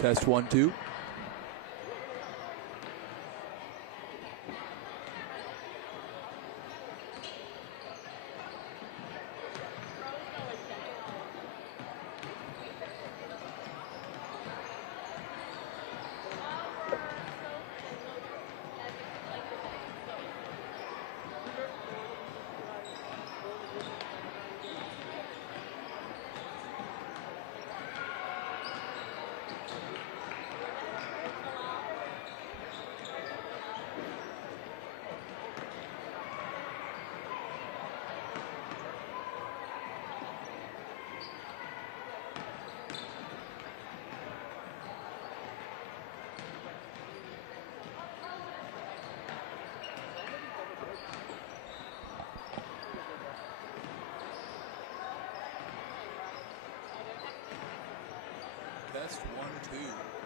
Test 1, 2. Test 1, 2.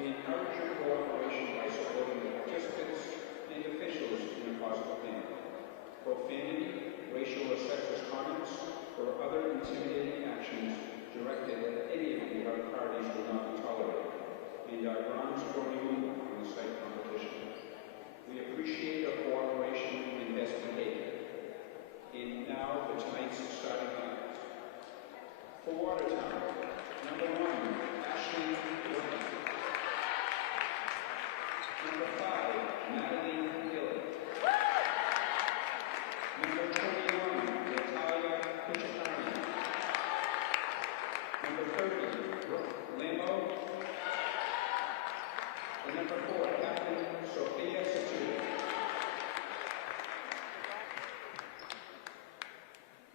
We encourage your cooperation by supporting the participants and officials in a positive manner. Profanity, racial or sexist comments, or other intimidating actions directed at any of the other parties will not be tolerated, and are grounds for removal from the site competition. We appreciate your cooperation and best behavior. And now for tonight's starting lineup. For Watertown, number 1, Ashley Whitman. Number 5, Madeline Gillen. Number 21, Natalia Kuchikari. Number 30, Brooke Lambo. And number 4, Captain Sophia Satu.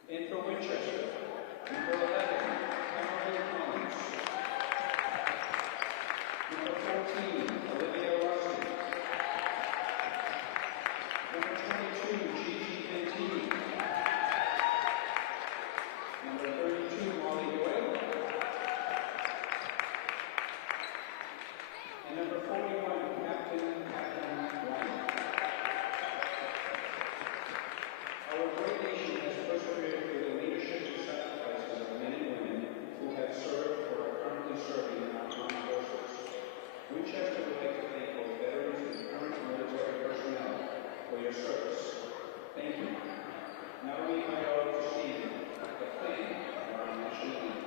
And for Winchester, number 11, Emily Collins. Number 14, Olivia Rossi. Number 22, Gigi Fantini. Number 32, Molly Doyle. And number 41, Captain Ryan. Our great nation has persevered through the leadership and sacrifices of men and women who have served or are currently serving in our armed forces. Winchester would like to thank both veterans and current military personnel for your service. Thank you. Now we invite all to stand the flag of our national anthem.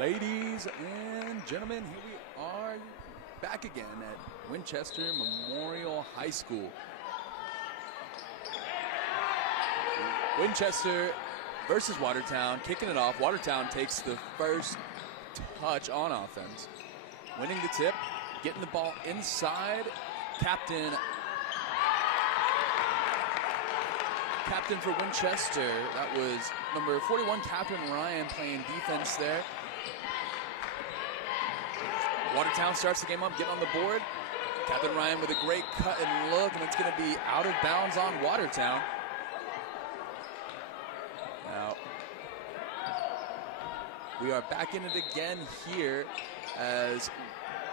Ladies and gentlemen, here we are back again at Winchester Memorial High School. Winchester versus Watertown, kicking it off. Watertown takes the first touch on offense, winning the tip, getting the ball inside. Captain for Winchester, that was number 41, Captain Ryan, playing defense there. Watertown starts the game up, getting on the board. Captain Ryan with a great cut and look, and it's going to be out of bounds on Watertown. Now, we are back in it again here as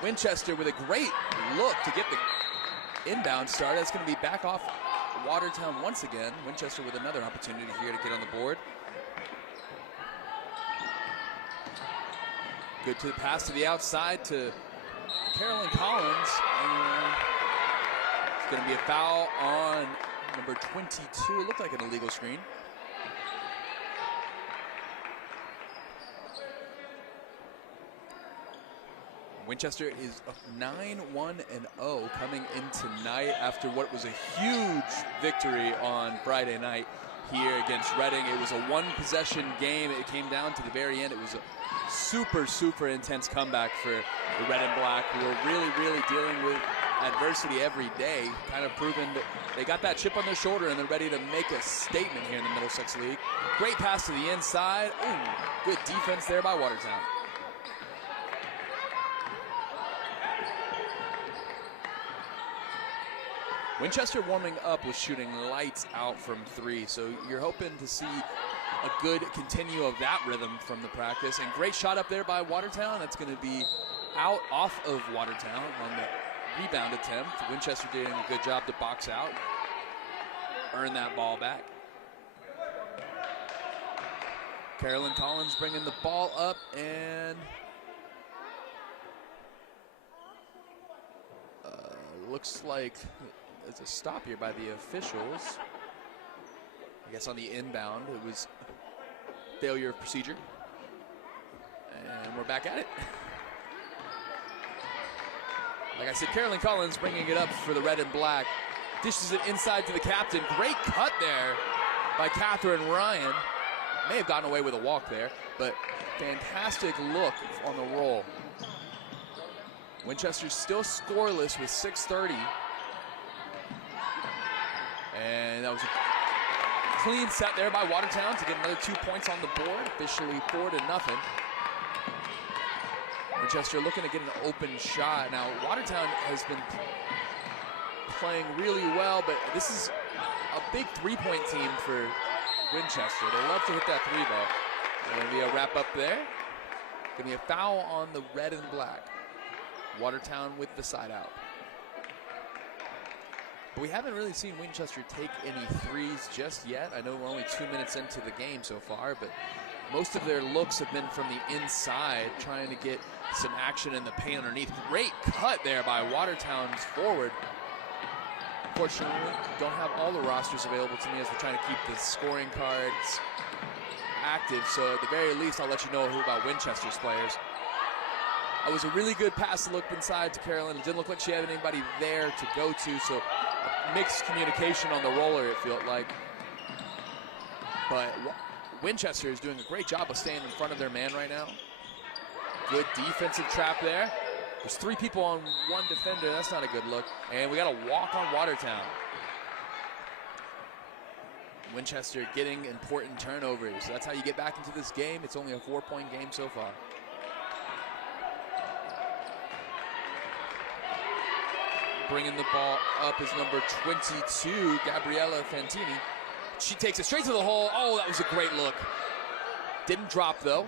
Winchester with a great look to get the inbound start. That's going to be back off Watertown once again. Winchester with another opportunity here to get on the board. Good to pass to the outside to Carolyn Collins. And it's going to be a foul on number 22. It looked like an illegal screen. Winchester is 9-1-0 coming in tonight after what was a huge victory on Friday night here against Reading. It was a one-possession game. It came down to the very end. It was a super, super intense comeback for the Red and Black, who are really, really dealing with adversity every day, kind of proving that they got that chip on their shoulder and they're ready to make a statement here in the Middlesex League. Great pass to the inside. Ooh, good defense there by Watertown. Winchester warming up was shooting lights out from three, so you're hoping to see a good continue of that rhythm from the practice. And great shot up there by Watertown. That's going to be out off of Watertown on the rebound attempt. Winchester doing a good job to box out, earn that ball back. Carolyn Collins bringing the ball up, and looks like it's a stop here by the officials. I guess on the inbound, it was failure of procedure. And we're back at it. Like I said, Carolyn Collins bringing it up for the Red and Black. Dishes it inside to the captain. Great cut there by Catherine Ryan. May have gotten away with a walk there, but fantastic look on the roll. Winchester's still scoreless with 6:30. And that was a clean set there by Watertown to get another 2 points on the board, officially 4-0. Winchester looking to get an open shot. Now, Watertown has been playing really well, but this is a big three-point team for Winchester. They love to hit that three ball. Going to be a wrap up there. Going to be a foul on the Red and Black. Watertown with the side out. But we haven't really seen Winchester take any threes just yet. I know we're only 2 minutes into the game so far, but most of their looks have been from the inside, trying to get some action in the paint underneath. Great cut there by Watertown's forward. Fortunately, don't have all the rosters available to me as we're trying to keep the scoring cards active. So at the very least, I'll let you know who about Winchester's players. It was a really good pass to look inside to Carolyn. It didn't look like she had anybody there to go to, so mixed communication on the roller, it felt like. But Winchester is doing a great job of staying in front of their man right now. Good defensive trap there. There's three people on one defender. That's not a good look. And we got a walk on Watertown. Winchester getting important turnovers. That's how you get back into this game. It's only a 4-point game so far. Bringing the ball up is number 22, Gabriella Fantini. She takes it straight to the hole. Oh, that was a great look. Didn't drop, though.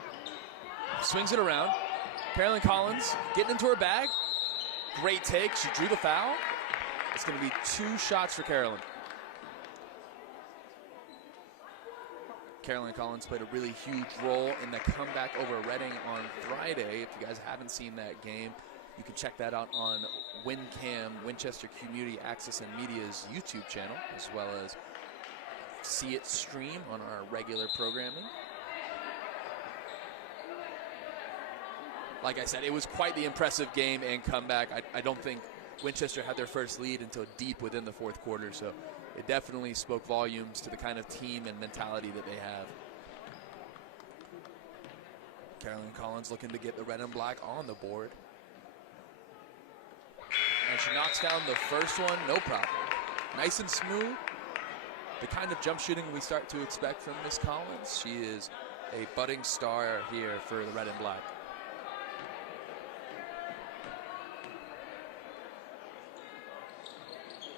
Swings it around. Carolyn Collins getting into her bag. Great take. She drew the foul. It's going to be 2 shots for Carolyn. Carolyn Collins played a really huge role in the comeback over Reading on Friday. If you guys haven't seen that game, you can check that out on WinCam, Winchester Community Access and Media's YouTube channel, as well as see it stream on our regular programming. Like I said, it was quite the impressive game and comeback. I don't think Winchester had their first lead until deep within the fourth quarter, so it definitely spoke volumes to the kind of team and mentality that they have. Carolyn Collins looking to get the Red and Black on the board. And she knocks down the first one, no problem. Nice and smooth. The kind of jump shooting we start to expect from Miss Collins. She is a budding star here for the Red and Black.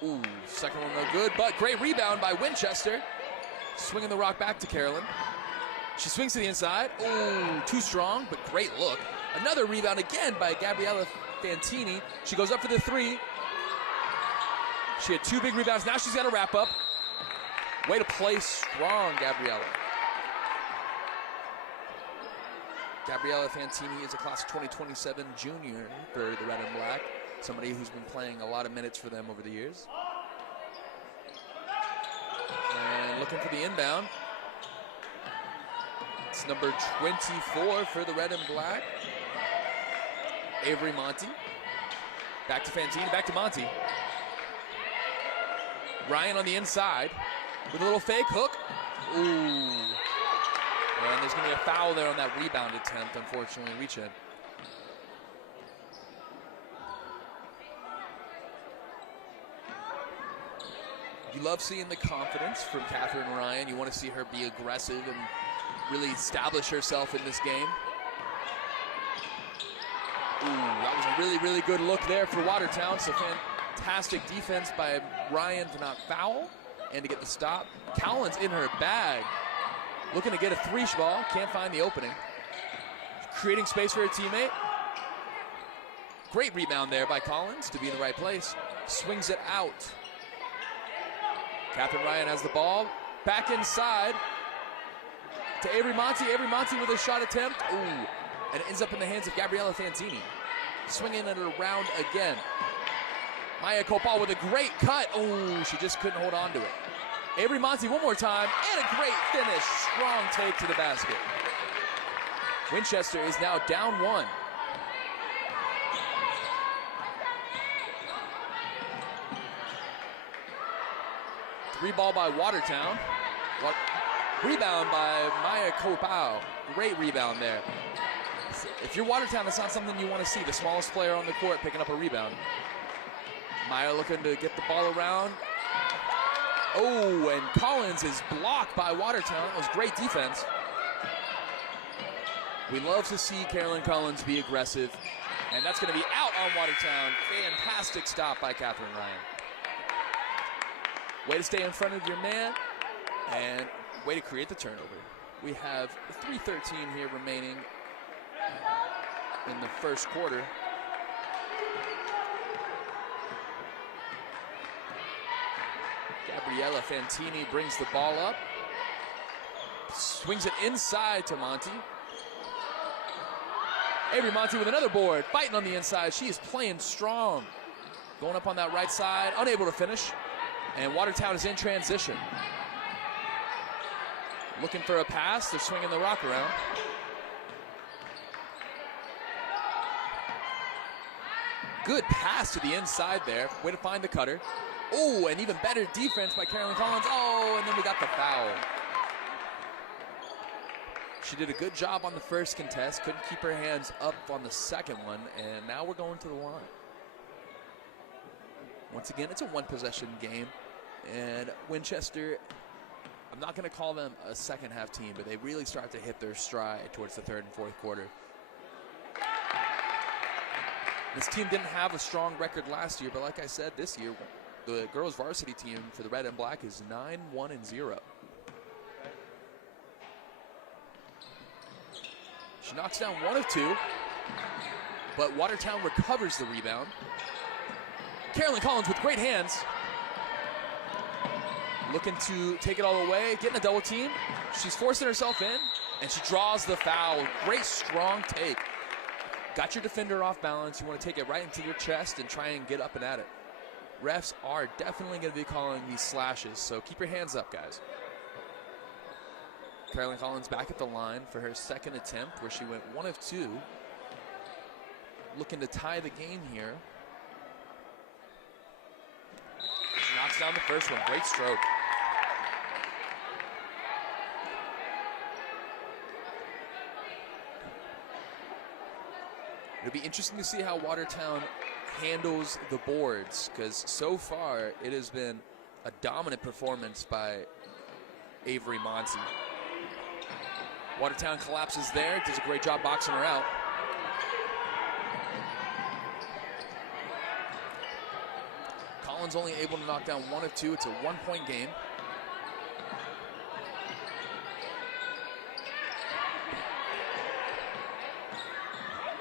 Ooh, second one no good, but great rebound by Winchester. Swinging the rock back to Carolyn. She swings to the inside. Ooh, too strong, but great look. Another rebound again by Gabriella Fantini. She goes up for the three. She had 2 big rebounds. Now she's got to wrap up. Way to play strong, Gabriella. Gabriella Fantini is a class of 2027 junior for the Red and Black, somebody who's been playing a lot of minutes for them over the years. And looking for the inbound. It's number 24 for the Red and Black, Avery Monty. Back to Fantini, back to Monty. Ryan on the inside with a little fake hook. Ooh. And there's going to be a foul there on that rebound attempt, unfortunately, reach in. You love seeing the confidence from Catherine Ryan. You want to see her be aggressive and really establish herself in this game. Ooh, that was a really, really good look there for Watertown. So fantastic defense by Ryan to not foul and to get the stop. Collins in her bag. Looking to get a three ball, can't find the opening. Creating space for her teammate. Great rebound there by Collins to be in the right place. Swings it out. Catherine Ryan has the ball. Back inside to Avery Monty. Avery Monty with a shot attempt. Ooh, and it ends up in the hands of Gabriella Fantini. Swinging it around again. Maya Copal with a great cut. Ooh, she just couldn't hold on to it. Avery Monty one more time, and a great finish. Strong take to the basket. Winchester is now down one. Three ball by Watertown. Rebound by Maya Copal. Great rebound there. If you're Watertown, that's not something you want to see. The smallest player on the court picking up a rebound. Maya looking to get the ball around. Oh, and Collins is blocked by Watertown. It was great defense. We love to see Carolyn Collins be aggressive, and that's going to be out on Watertown. Fantastic stop by Catherine Ryan. Way to stay in front of your man, and way to create the turnover. We have 3:13 here remaining in the first quarter. Gabriella Fantini brings the ball up. Swings it inside to Monty. Avery Monty with another board. Fighting on the inside. She is playing strong. Going up on that right side. Unable to finish. And Watertown is in transition. Looking for a pass. They're swinging the rock around. Good pass to the inside there. Way to find the cutter. Oh, and even better defense by Carolyn Collins. Oh, and then we got the foul. She did a good job on the first contest. Couldn't keep her hands up on the second one. And now we're going to the line. Once again, it's a one-possession game. And Winchester, I'm not going to call them a second-half team, but they really start to hit their stride towards the third and fourth quarter. This team didn't have a strong record last year, but like I said, this year, the girls varsity team for the Red and Black is 9-1-0. She knocks down one of two, but Watertown recovers the rebound. Carolyn Collins with great hands. Looking to take it all the way, getting a double team. She's forcing herself in, and she draws the foul. Great strong take. Got your defender off balance. You want to take it right into your chest and try and get up and at it. Refs are definitely going to be calling these slashes, so keep your hands up, guys. Carolyn Collins back at the line for her second attempt, where she went 1 of 2. Looking to tie the game here. She knocks down the first one. Great stroke. It'll be interesting to see how Watertown handles the boards, because so far it has been a dominant performance by Avery Monty. Watertown collapses there, does a great job boxing her out. Collins only able to knock down 1 of 2. It's a 1-point game.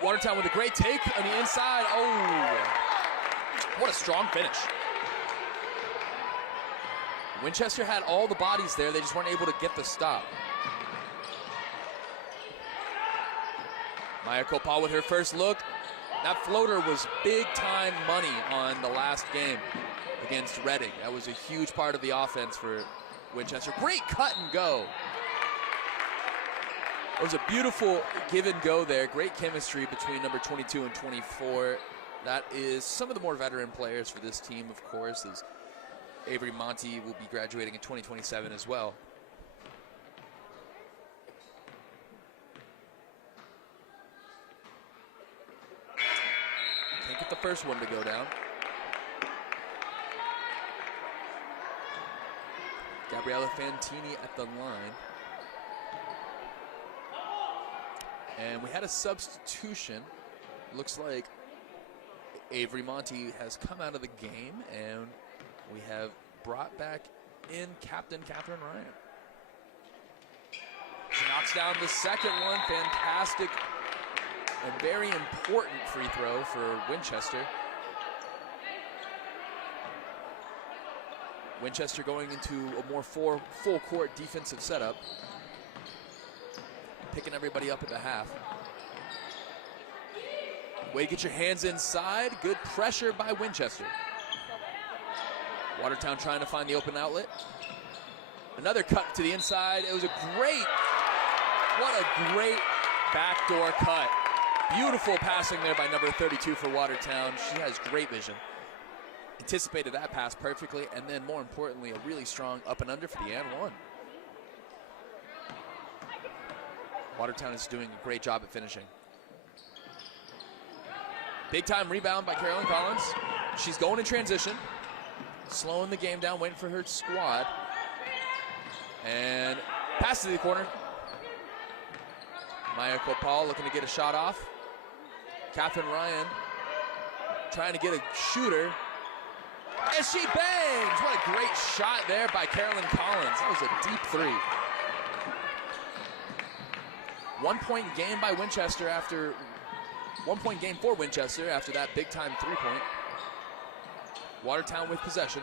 Watertown with a great take on the inside. Oh, what a strong finish. Winchester had all the bodies there. They just weren't able to get the stop. Maya Kopal with her first look. That floater was big-time money on the last game against Reading. That was a huge part of the offense for Winchester. Great cut and go. It was a beautiful give and go there. Great chemistry between number 22 and 24. That is some of the more veteran players for this team, of course, as Avery Monty will be graduating in 2027 as well. Can't get the first one to go down. Gabriella Fantini at the line. And we had a substitution. Looks like Avery Monty has come out of the game, and we have brought back in Captain Catherine Ryan. She knocks down the second one. Fantastic and very important free throw for Winchester. Winchester going into a more full court defensive setup. Picking everybody up at the half. Way to get your hands inside. Good pressure by Winchester. Watertown trying to find the open outlet. Another cut to the inside. It was a great, what a great backdoor cut. Beautiful passing there by number 32 for Watertown. She has great vision. Anticipated that pass perfectly, and then more importantly, a really strong up and under for the and one. Watertown is doing a great job at finishing. Big time rebound by Carolyn Collins. She's going in transition. Slowing the game down, waiting for her squad. And pass to the corner. Maya Kopal looking to get a shot off. Catherine Ryan trying to get a shooter. And she bangs! What a great shot there by Carolyn Collins. That was a deep three. 1 point game by Winchester after 1 point game for Winchester after that big time 3-point. Watertown with possession.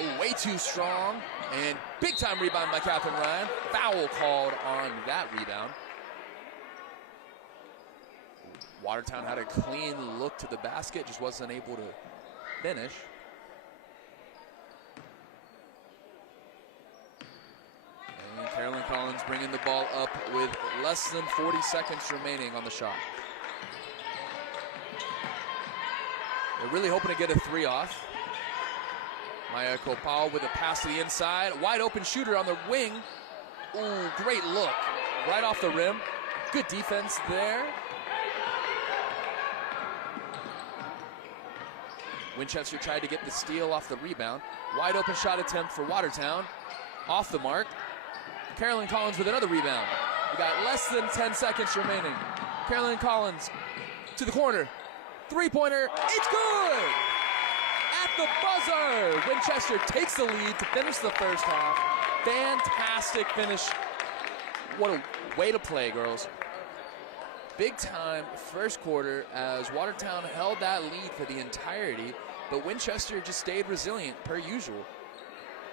Oh, way too strong. And big time rebound by Catherine Ryan. Foul called on that rebound. Watertown had a clean look to the basket, just wasn't able to finish. And Carolyn Collins bringing the ball up with less than 40 seconds remaining on the shot. They're really hoping to get a three off. Maya Kopal with a pass to the inside. Wide open shooter on the wing. Ooh, great look. Right off the rim. Good defense there. Winchester tried to get the steal off the rebound. Wide open shot attempt for Watertown. Off the mark. Carolyn Collins with another rebound. We got less than 10 seconds remaining. Carolyn Collins to the corner. Three-pointer, it's good! At the buzzer! Winchester takes the lead to finish the first half. Fantastic finish. What a way to play, girls. Big time first quarter as Watertown held that lead for the entirety, but Winchester just stayed resilient per usual.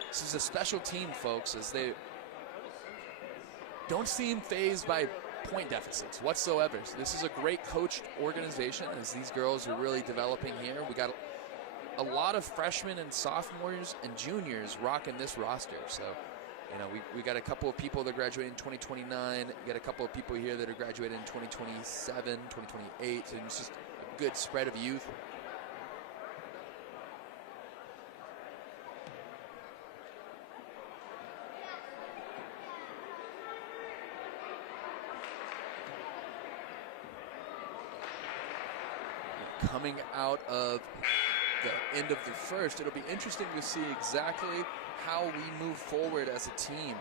This is a special team, folks, as they don't seem fazed by point deficits whatsoever. So this is a great coached organization as these girls are really developing here. We got a lot of freshmen and sophomores and juniors rocking this roster. So, you know, we got a couple of people that graduate in 2029. We got a couple of people here that are graduating in 2027, 2028. So it's just a good spread of youth. Coming out of the end of the first, it'll be interesting to see exactly how we move forward as a team.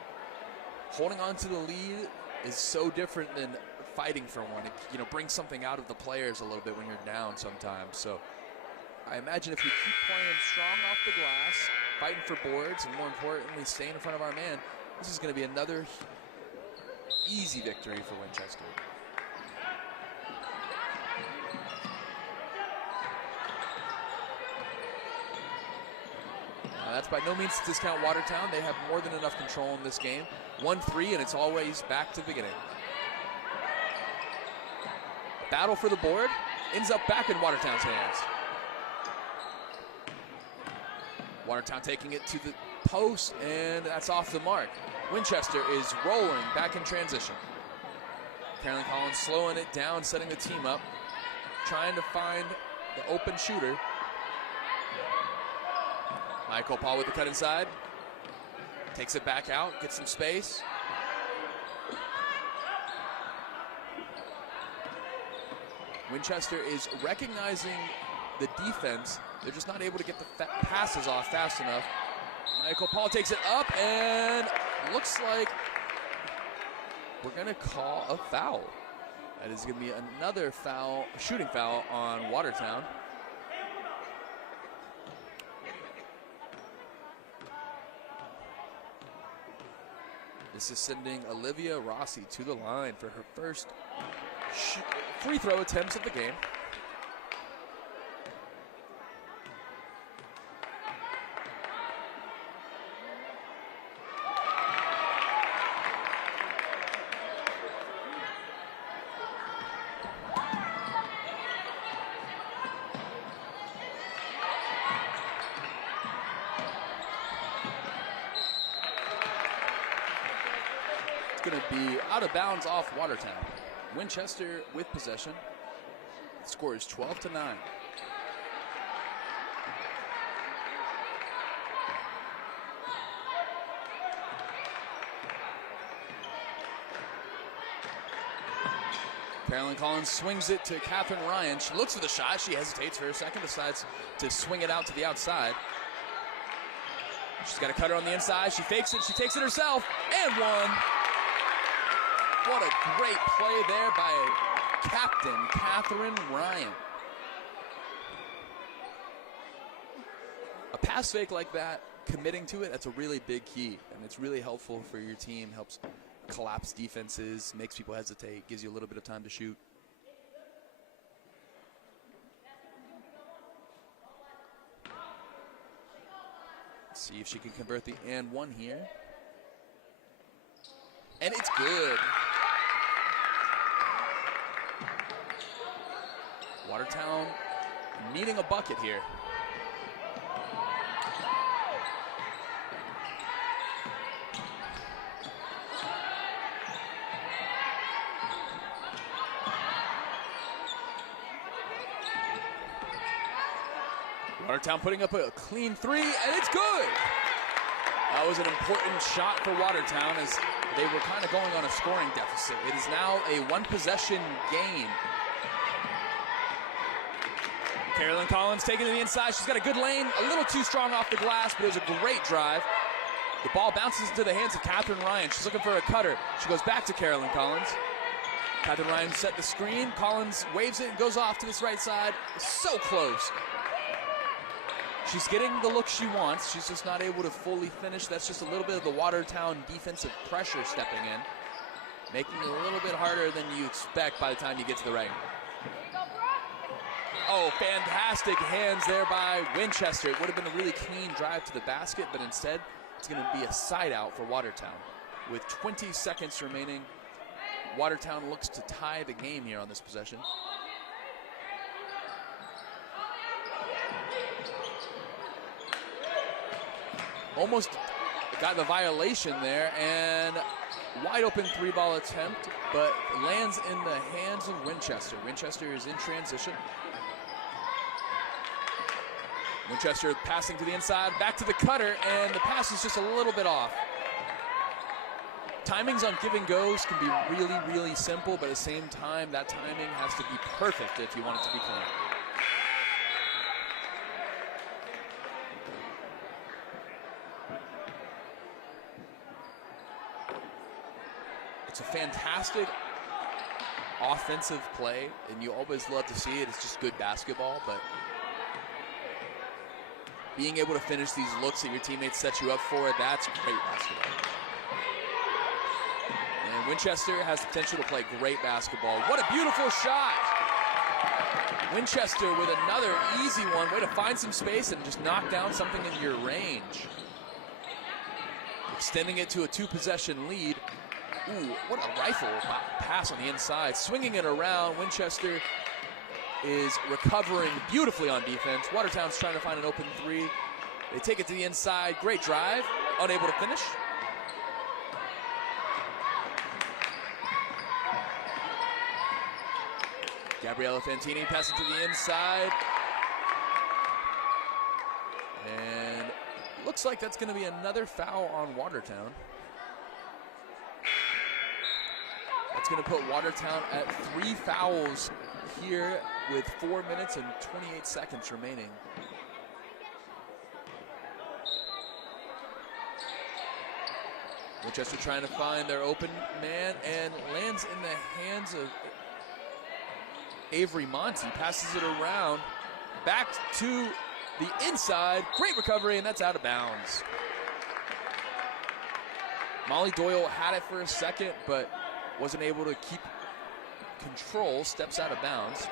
Holding on to the lead is so different than fighting for one. It, you know, brings something out of the players a little bit when you're down sometimes. So I imagine if we keep playing strong off the glass, fighting for boards, and more importantly, staying in front of our man, this is going to be another easy victory for Winchester. That's by no means to discount Watertown. They have more than enough control in this game. 1-3, and it's always back to the beginning. Battle for the board ends up back in Watertown's hands. Watertown taking it to the post, and that's off the mark. Winchester is rolling back in transition. Carolyn Collins slowing it down, setting the team up, trying to find the open shooter. Michael Paul with the cut inside. Takes it back out, gets some space. Winchester is recognizing the defense. They're just not able to get the passes off fast enough. Michael Paul takes it up, and looks like we're going to call a foul. That is going to be another foul, shooting foul on Watertown. This is sending Olivia Rossi to the line for her first free throw attempts of the game. Going to be out of bounds off Watertown. Winchester with possession. The score is 12-9. Carolyn Collins swings it to Catherine Ryan. She looks for the shot. She hesitates for a second, decides to swing it out to the outside. She's got a cutter on the inside. She fakes it. She takes it herself. And one. What a great play there by Captain Catherine Ryan. A pass fake like that, committing to it, that's a really big key. And it's really helpful for your team, helps collapse defenses, makes people hesitate, gives you a little bit of time to shoot. Let's see if she can convert the and one here. And it's good. Watertown needing a bucket here. Watertown putting up a clean three, and it's good. That was an important shot for Watertown as they were kind of going on a scoring deficit. It is now a one-possession game. Carolyn Collins taking it to the inside. She's got a good lane, a little too strong off the glass, but it was a great drive. The ball bounces into the hands of Catherine Ryan. She's looking for a cutter. She goes back to Carolyn Collins. Catherine Ryan set the screen. Collins waves it and goes off to this right side. So close. She's getting the look she wants. She's just not able to fully finish. That's just a little bit of the Watertown defensive pressure stepping in, making it a little bit harder than you expect by the time you get to the ring. Oh, fantastic hands there by Winchester. It would have been a really clean drive to the basket, but instead it's going to be a side out for Watertown. With 20 seconds remaining, Watertown looks to tie the game here on this possession. Almost got the violation there, and wide open three-ball attempt, but lands in the hands of Winchester. Winchester is in transition. Winchester passing to the inside, back to the cutter, and the pass is just a little bit off. Timings on give and goes can be really, really simple, but at the same time, that timing has to be perfect if you want it to be clean. It's a fantastic offensive play, and you always love to see it. It's just good basketball, but being able to finish these looks that your teammates set you up for, that's great basketball. And Winchester has the potential to play great basketball. What a beautiful shot. Winchester with another easy one. Way to find some space and just knock down something in your range. Extending it to a 2-possession lead. Ooh, what a rifle pass on the inside. Swinging it around. Winchester is recovering beautifully on defense. Watertown's trying to find an open 3. They take it to the inside. Great drive. Unable to finish. Gabriella Fantini passing to the inside. And looks like that's going to be another foul on Watertown. That's going to put Watertown at 3 fouls here with 4 minutes and 28 seconds remaining. Winchester trying to find their open man and lands in the hands of Avery Monty. Passes it around, back to the inside. Great recovery, and that's out of bounds. Molly Doyle had it for a second, but wasn't able to keep control. Steps out of bounds.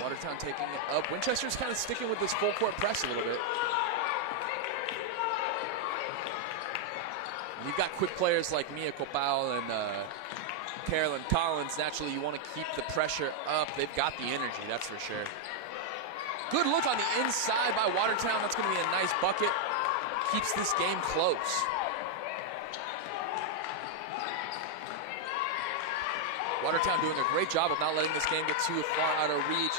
Watertown taking it up. Winchester's kind of sticking with this full court press a little bit. You've got quick players like Mia Copal and Carolyn Collins. Naturally, you want to keep the pressure up. They've got the energy, that's for sure. Good look on the inside by Watertown. That's going to be a nice bucket. Keeps this game close. Watertown doing a great job of not letting this game get too far out of reach.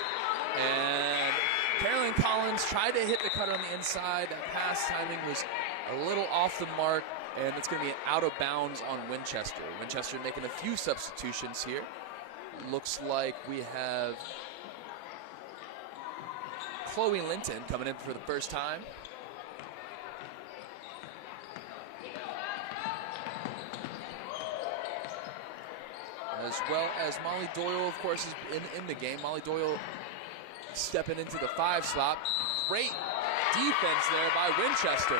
And Carolyn Collins tried to hit the cutter on the inside. That pass timing was a little off the mark. And it's going to be out of bounds on Winchester. Winchester making a few substitutions here. Looks like we have Chloe Linton coming in for the first time. As well as Molly Doyle, of course, is in the game. Molly Doyle stepping into the 5 slot. Great defense there by Winchester.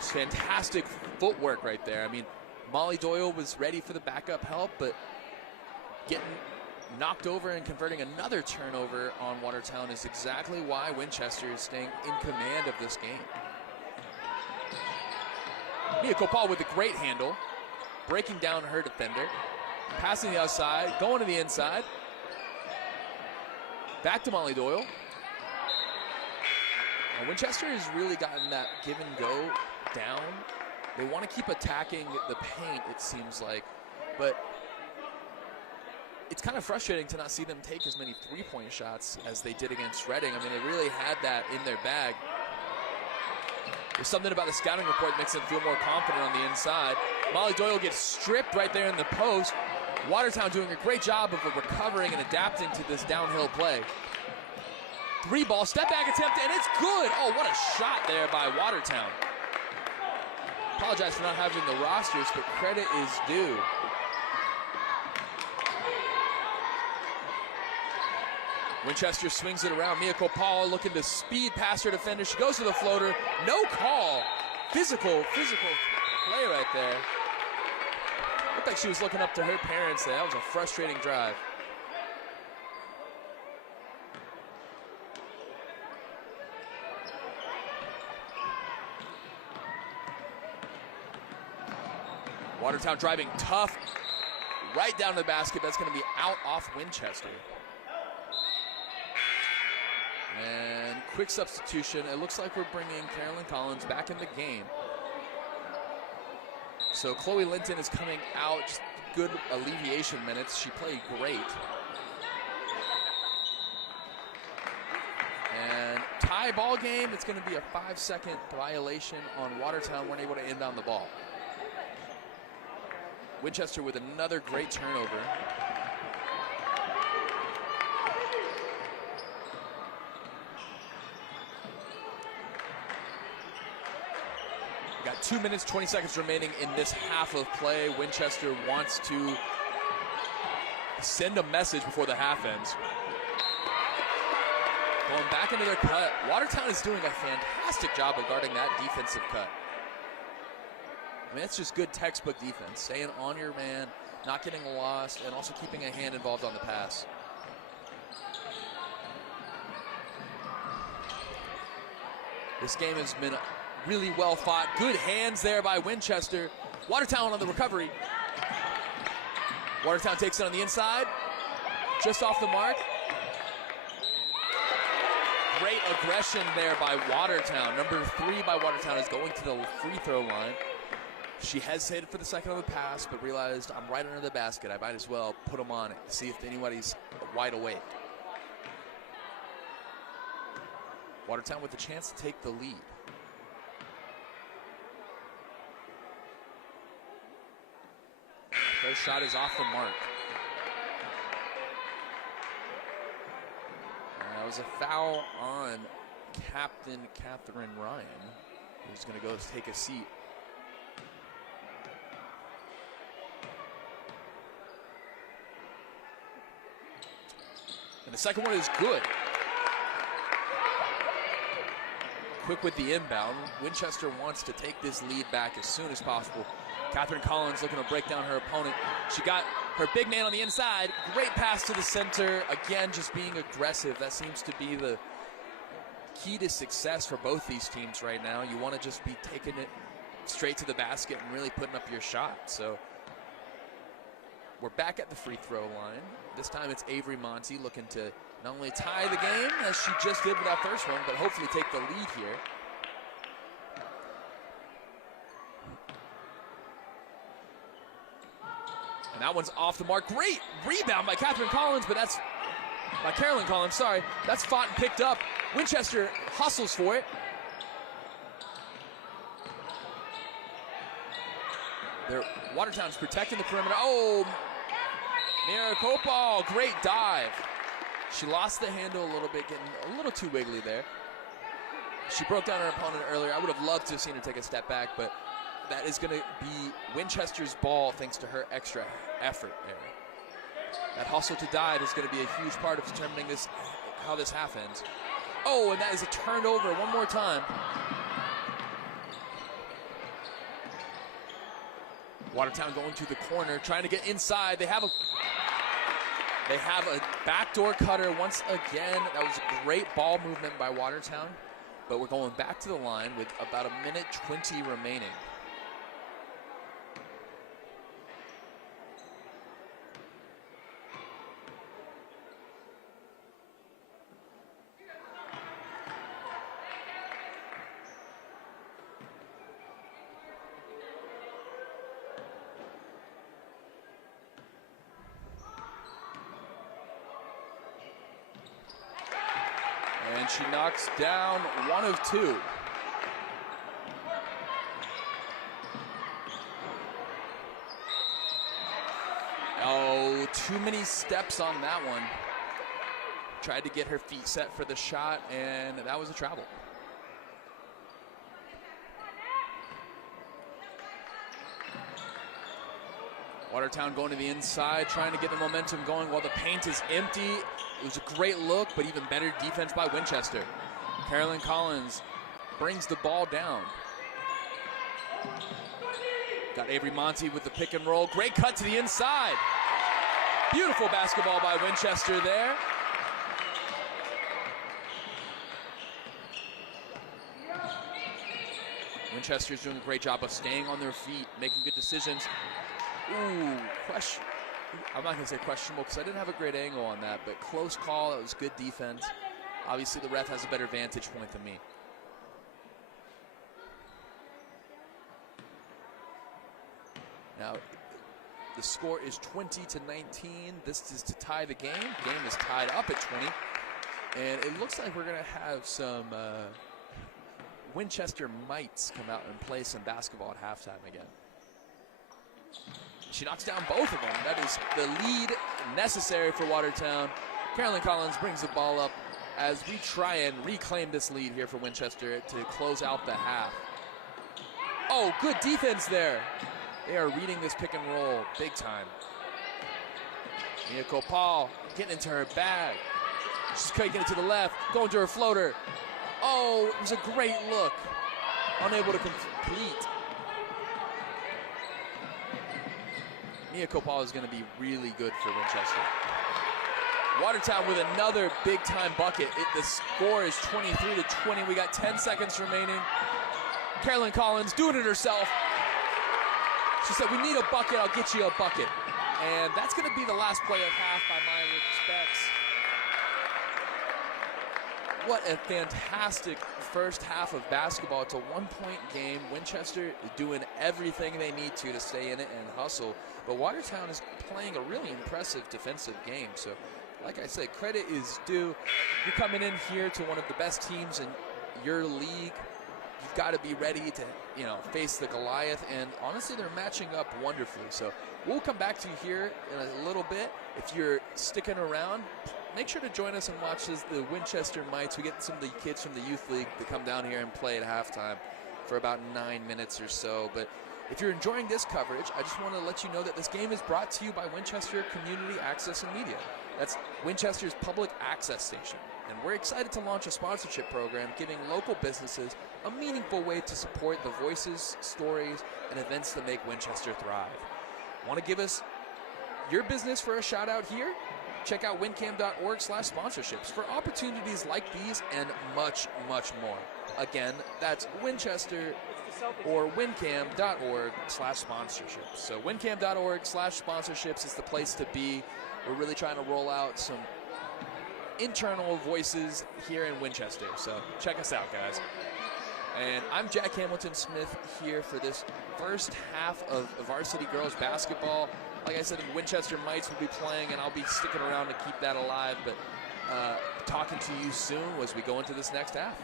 Fantastic footwork right there. I mean, Molly Doyle was ready for the backup help, but getting knocked over and converting another turnover on Watertown is exactly why Winchester is staying in command of this game. Mia Copal with a great handle, breaking down her defender, passing the outside, going to the inside. Back to Molly Doyle. Now, Winchester has really gotten that give and go down. They want to keep attacking the paint, it seems like, but it's kind of frustrating to not see them take as many 3-point shots as they did against Reading. I mean, they really had that in their bag. There's something about the scouting report that makes them feel more confident on the inside. Molly Doyle gets stripped right there in the post. Watertown doing a great job of recovering and adapting to this downhill play. 3-ball, step back attempt, and it's good. Oh, what a shot there by Watertown. Apologize for not having the rosters, but credit is due. Winchester swings it around. Mia Copal looking to speed past her defender. She goes to the floater. No call. Physical play right there. Looked like she was looking up to her parents there. That was a frustrating drive. Watertown driving tough right down to the basket. That's going to be out off Winchester. And quick substitution. It looks like we're bringing Carolyn Collins back in the game. So Chloe Linton is coming out. Just good alleviation minutes. She played great. And tie ball game. It's going to be a 5-second violation on Watertown. Weren't able to inbound the ball. Winchester with another great turnover. Got 2 minutes, 20 seconds remaining in this half of play. Winchester wants to send a message before the half ends. Going back into their cut. Watertown is doing a fantastic job of guarding that defensive cut. I mean, it's just good textbook defense. Staying on your man, not getting lost, and also keeping a hand involved on the pass. This game has been really well fought. Good hands there by Winchester. Watertown on the recovery. Watertown takes it on the inside, just off the mark. Great aggression there by Watertown. Number 3 by Watertown is going to the free throw line. She hesitated for the second on the pass, but realized I'm right under the basket. I might as well put them on it, see if anybody's wide awake. Watertown with a chance to take the lead. First shot is off the mark. And that was a foul on Captain Catherine Ryan, who's going to go take a seat. And the second one is good. Quick with the inbound. Winchester wants to take this lead back as soon as possible. Catherine Collins looking to break down her opponent. She got her big man on the inside. Great pass to the center. Again, just being aggressive. That seems to be the key to success for both these teams right now. You want to just be taking it straight to the basket and really putting up your shot. So we're back at the free throw line. This time it's Avery Monty looking to not only tie the game, as she just did with that first one, but hopefully take the lead here. And that one's off the mark. Great rebound by Catherine Collins, but that's by Carolyn Collins, sorry. That's fought and picked up. Winchester hustles for it. Watertown's protecting the perimeter. Oh, Mira Copal, great dive. She lost the handle a little bit, getting a little too wiggly there. She broke down her opponent earlier. I would have loved to have seen her take a step back, but that is going to be Winchester's ball thanks to her extra effort there. That hustle to dive is going to be a huge part of determining this, how this half ends. Oh, and that is a turnover one more time. Watertown going to the corner, trying to get inside. They have a backdoor cutter once again. That was a great ball movement by Watertown, but we're going back to the line with about 1:20 remaining. And she knocks down one of two. Oh, too many steps on that one. Tried to get her feet set for the shot, and that was a travel. Watertown going to the inside, trying to get the momentum going while the paint is empty. It was a great look, but even better defense by Winchester. Carolyn Collins brings the ball down. Got Avery Monty with the pick and roll. Great cut to the inside. Beautiful basketball by Winchester there. Winchester's doing a great job of staying on their feet, making good decisions. Ooh, I'm not going to say questionable because I didn't have a great angle on that, but close call. That was good defense. Obviously, the ref has a better vantage point than me. Now, the score is 20-19. This is to tie the game. Game is tied up at 20. And it looks like we're going to have some Winchester mites come out and play some basketball at halftime again. She knocks down both of them. That is the lead necessary for Watertown. Carolyn Collins brings the ball up as we try and reclaim this lead here for Winchester to close out the half. Oh, good defense there. They are reading this pick and roll big time. Mia Copal getting into her bag. She's kicking it to the left, going to her floater. Oh, it was a great look. Unable to complete. Nia Kopal is going to be really good for Winchester. Watertown with another big-time bucket. The score is 23-20. We got 10 seconds remaining. Carolyn Collins doing it herself. She said, we need a bucket, I'll get you a bucket. And that's going to be the last play of half by my respects. What a fantastic first half of basketball. It's a one-point game. Winchester is doing everything they need to stay in it and hustle. But Watertown is playing a really impressive defensive game. So, like I said, credit is due. You're coming in here to one of the best teams in your league. You've got to be ready to, face the Goliath. And honestly, they're matching up wonderfully. So we'll come back to you here in a little bit. If you're sticking around, make sure to join us and watch the Winchester Mites. We get some of the kids from the youth league to come down here and play at halftime for about 9 minutes or so. But if you're enjoying this coverage, I just want to let you know that this game is brought to you by Winchester Community Access and Media. That's Winchester's public access station. And we're excited to launch a sponsorship program giving local businesses a meaningful way to support the voices, stories, and events that make Winchester thrive. Want to give us your business for a shout out here? Check out wincam.org/sponsorships for opportunities like these and much, much more. Again, that's Winchester or wincam.org/sponsorships. So wincam.org/sponsorships is the place to be. We're really trying to roll out some internal voices here in Winchester. So check us out, guys. And I'm Jack Hamilton Smith here for this first half of Varsity Girls Basketball. Like I said, the Winchester Mites will be playing, and I'll be sticking around to keep that alive. But talking to you soon as we go into this next half.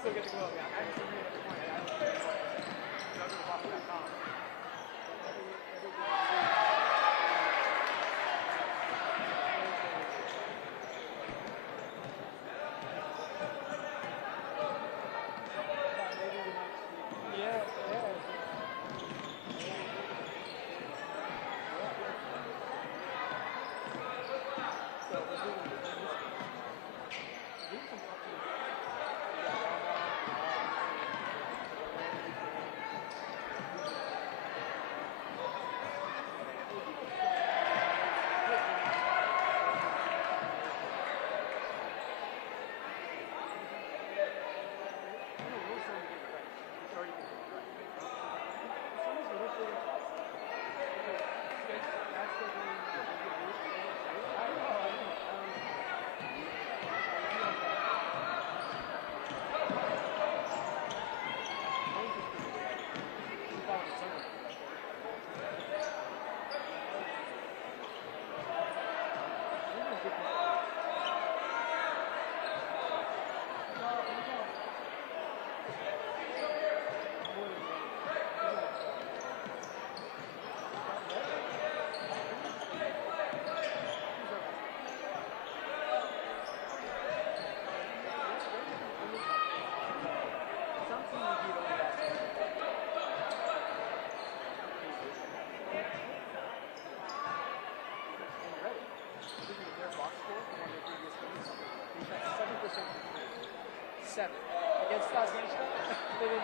Still get to go. Yeah, I actually made it the point. I don't think it's Seven. Against us, they didn't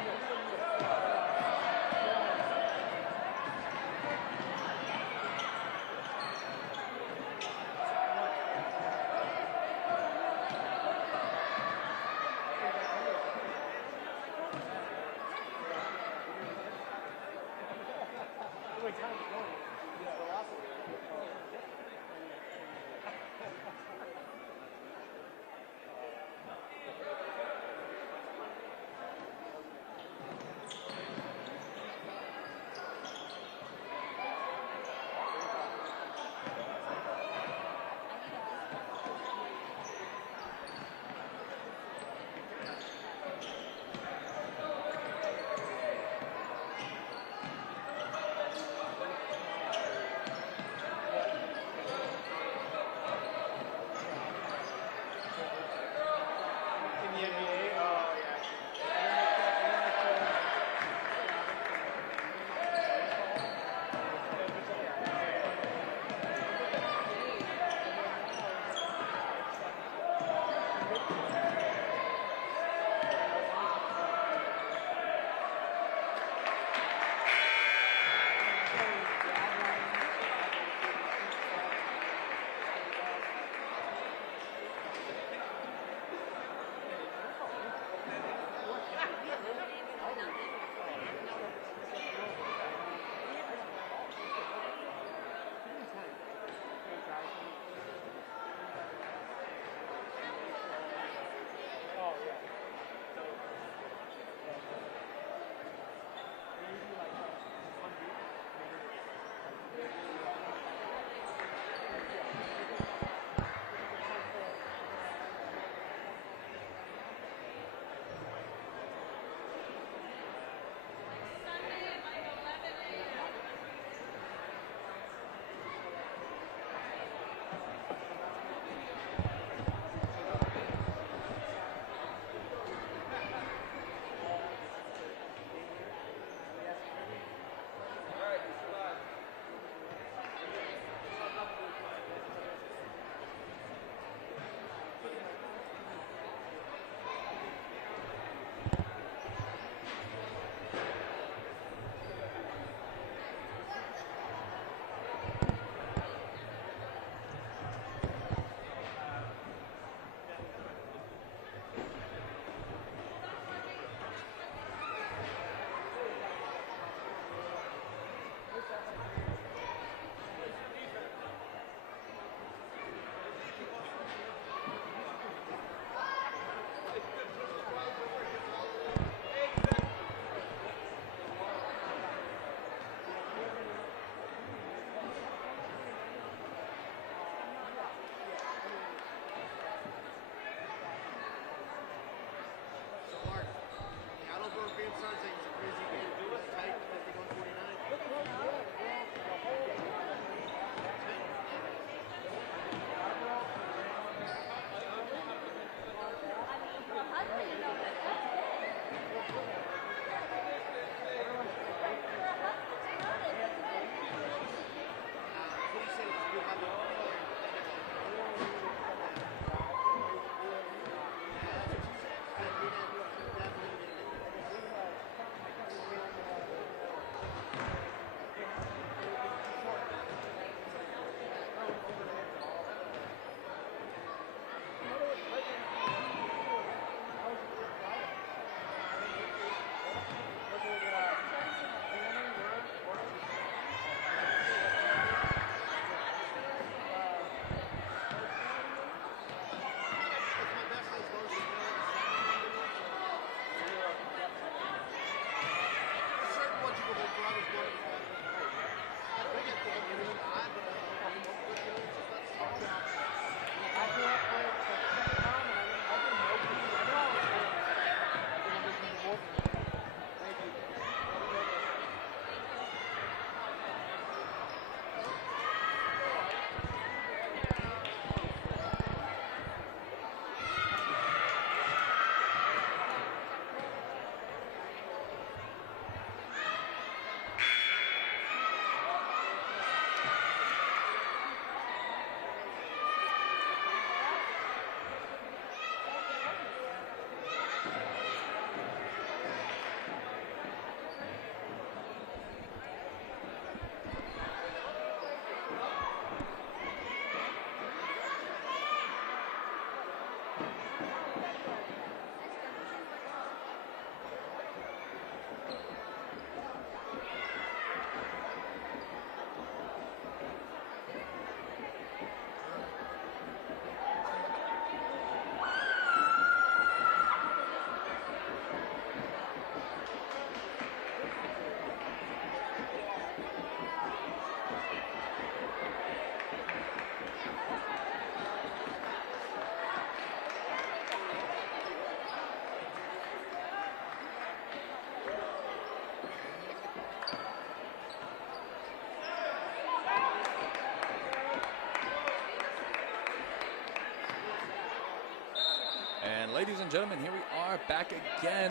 Ladies and gentlemen, here we are back again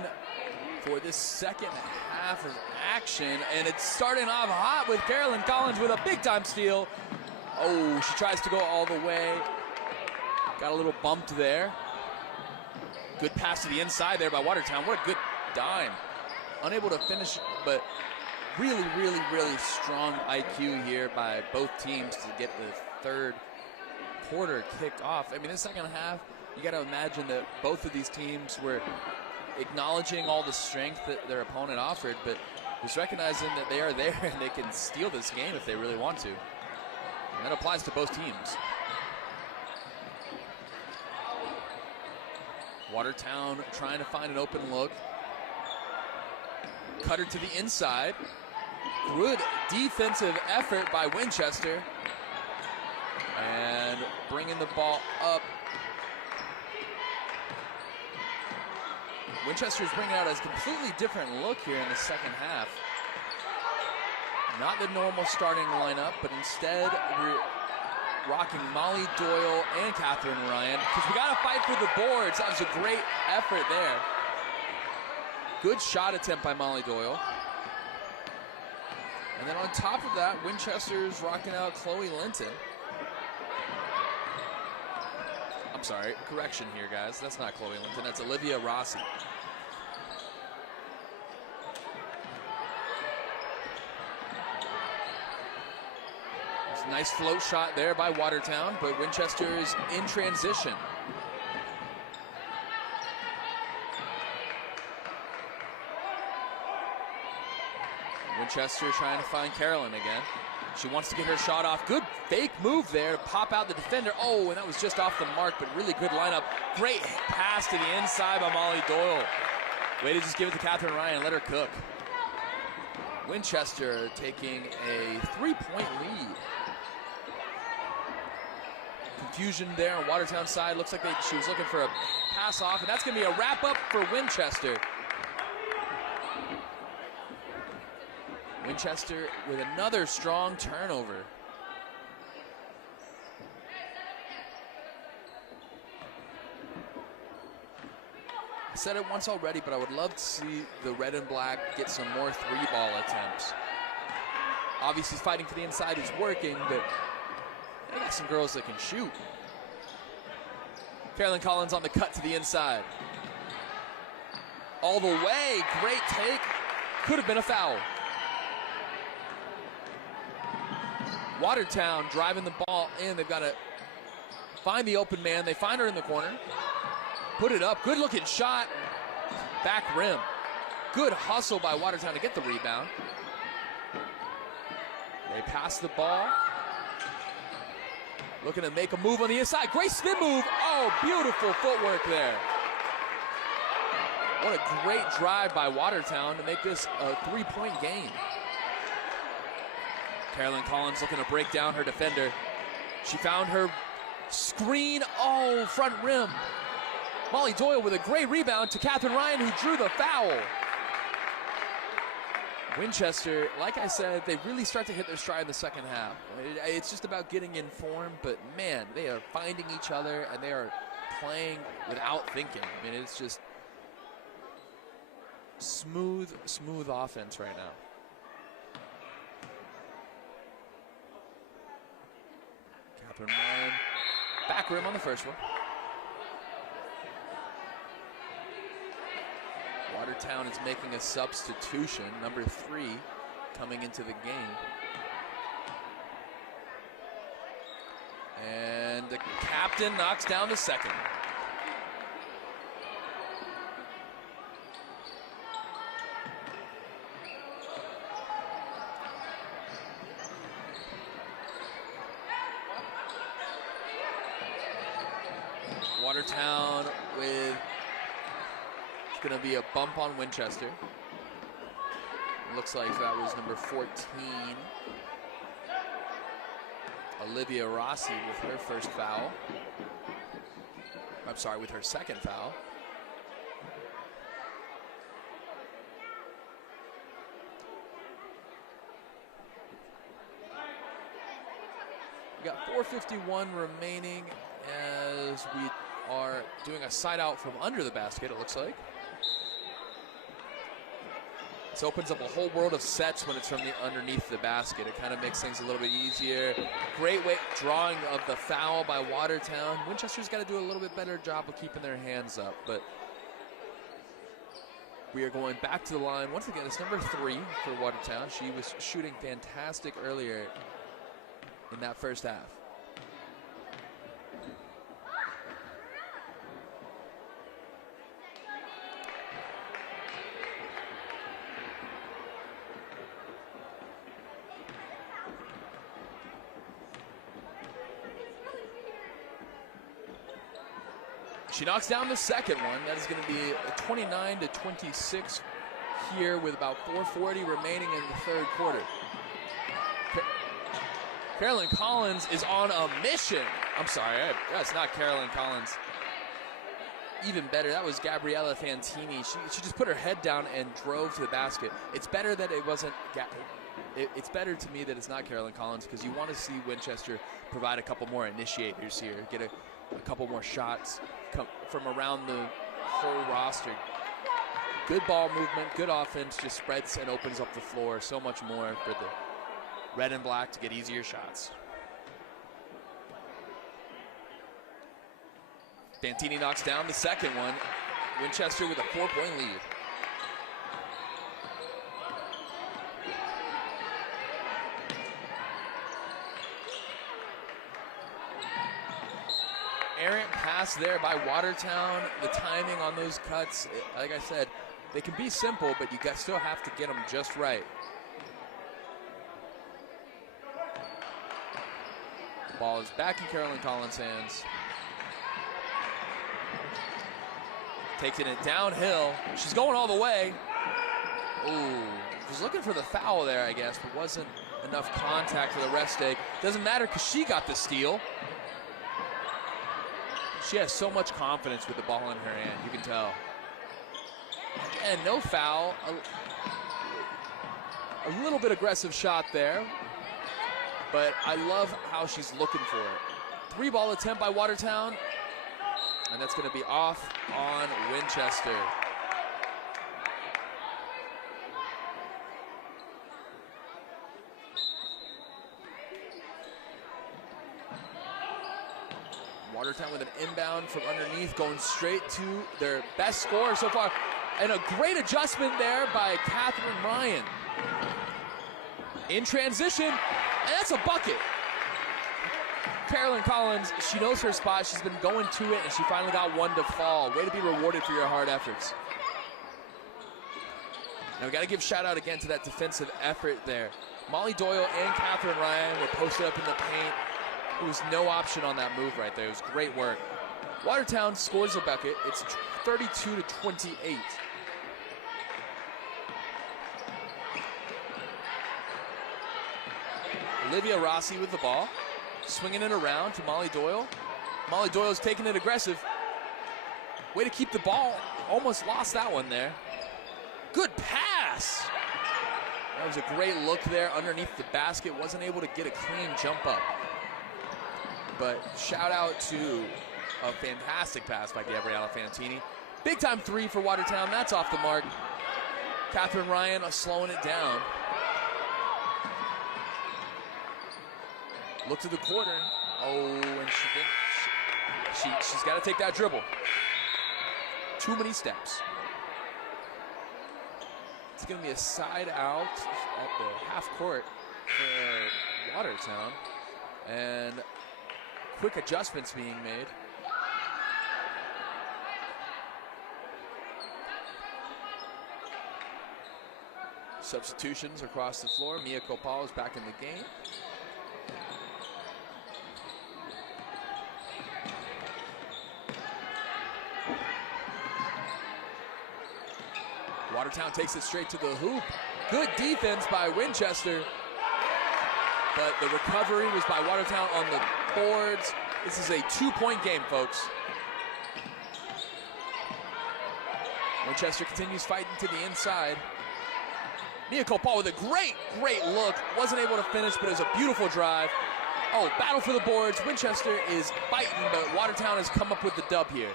for this second half of action, and it's starting off hot with Carolyn Collins with a big-time steal. Oh, she tries to go all the way. Got a little bumped there. Good pass to the inside there by Watertown. What a good dime. Unable to finish, but really, really, really strong IQ here by both teams to get the third quarter kicked off. I mean, the second half, you got to imagine that both of these teams were acknowledging all the strength that their opponent offered, but just recognizing that they are there and they can steal this game if they really want to. And that applies to both teams. Watertown trying to find an open look. Cutter to the inside. Good defensive effort by Winchester. And bringing the ball up. Winchester's bringing out a completely different look here in the second half. Not the normal starting lineup, but instead we're rocking Molly Doyle and Catherine Ryan, because we got to fight for the boards. That was a great effort there. Good shot attempt by Molly Doyle. And then on top of that, Winchester's rocking out Chloe Linton. I'm sorry, correction here, guys. That's not Chloe Linton, that's Olivia Rossi. Nice float shot there by Watertown, but Winchester is in transition. Winchester trying to find Carolyn again. She wants to get her shot off. Good fake move there to pop out the defender. Oh, and that was just off the mark, but really good lineup. Great pass to the inside by Molly Doyle. Way to just give it to Catherine Ryan and let her cook. Winchester taking a 3-point lead. Confusion there on Watertown's side. Looks like she was looking for a pass off, and that's going to be a wrap-up for Winchester. Winchester with another strong turnover. I said it once already, but I would love to see the red and black get some more three-ball attempts. Obviously, fighting for the inside is working, but they got some girls that can shoot. Carolyn Collins on the cut to the inside. All the way, great take. Could have been a foul. Watertown driving the ball in. They've got to find the open man. They find her in the corner. Put it up, good looking shot. Back rim. Good hustle by Watertown to get the rebound. They pass the ball. Looking to make a move on the inside. Great spin move. Oh, beautiful footwork there. What a great drive by Watertown to make this a 3-point game. Carolyn Collins looking to break down her defender. She found her screen. Oh, front rim. Molly Doyle with a great rebound to Catherine Ryan, who drew the foul. Winchester, like I said, they really start to hit their stride in the second half. It's just about getting in form, but man, they are finding each other and they are playing without thinking. I mean, it's just smooth offense right now. Catherine Ryan, back rim on the first one. Watertown is making a substitution, number 3, coming into the game. And the captain knocks down the second. Watertown with going to be a bump on Winchester. Looks like that was number 14, Olivia Rossi, with her first foul. I'm sorry, with her second foul. We got 4:51 remaining as we are doing a side out from under the basket, it looks like. This opens up a whole world of sets when it's from the underneath the basket. It kind of makes things a little bit easier. Great way drawing of the foul by Watertown. Winchester's got to do a little bit better job of keeping their hands up, but we are going back to the line. Once again, it's number 3 for Watertown. She was shooting fantastic earlier in that first half. She knocks down the second one. That is going to be a 29-26 here with about 4:40 remaining in the third quarter. Carolyn Collins is on a mission. I'm sorry, that's not Carolyn Collins. Even better, that was Gabriella Fantini. She just put her head down and drove to the basket. It's better that it wasn't. It's better to me that it's not Carolyn Collins, because you want to see Winchester provide a couple more initiators here, get a couple more shots from around the whole roster. Good ball movement, good offense, just spreads and opens up the floor so much more for the red and black to get easier shots. Fantini knocks down the second one. Winchester with a 4-point lead. Errant pass there by Watertown. The timing on those cuts, like I said, they can be simple, but you still have to get them just right. Ball is back in Carolyn Collins' hands. Taking it downhill. She's going all the way. Ooh, was looking for the foul there, I guess, but wasn't enough contact for the ref stake. Doesn't matter because she got the steal. She has so much confidence with the ball in her hand, you can tell. And no foul. A little bit aggressive shot there, but I love how she's looking for it. 3-ball attempt by Watertown, and that's going to be off on Winchester. Watertown with an inbound from underneath, going straight to their best scorer so far. And a great adjustment there by Catherine Ryan. In transition, and that's a bucket. Carolyn Collins, she knows her spot. She's been going to it, and she finally got one to fall. Way to be rewarded for your hard efforts. Now we got to give shout out again to that defensive effort there. Molly Doyle and Catherine Ryan were posted up in the paint. There was no option on that move right there. It was great work. Watertown scores a bucket. It's 32-28. Olivia Rossi with the ball. Swinging it around to Molly Doyle. Molly Doyle's taking it aggressive. Way to keep the ball. Almost lost that one there. Good pass. That was a great look there underneath the basket. Wasn't able to get a clean jump up. But shout out to a fantastic pass by Gabriella Fantini. Big time 3 for Watertown. That's off the mark. Catherine Ryan slowing it down. Look to the corner. Oh, and she's got to take that dribble. Too many steps. It's going to be a side out at the half court for Watertown. And quick adjustments being made. Substitutions across the floor. Mia Copal is back in the game. Watertown takes it straight to the hoop. Good defense by Winchester. But the recovery was by Watertown on the boards. This is a 2-point game, folks. Winchester continues fighting to the inside. Mia Copal with a great look. Wasn't able to finish, but it was a beautiful drive. Oh, battle for the boards. Winchester is fighting, but Watertown has come up with the dub here.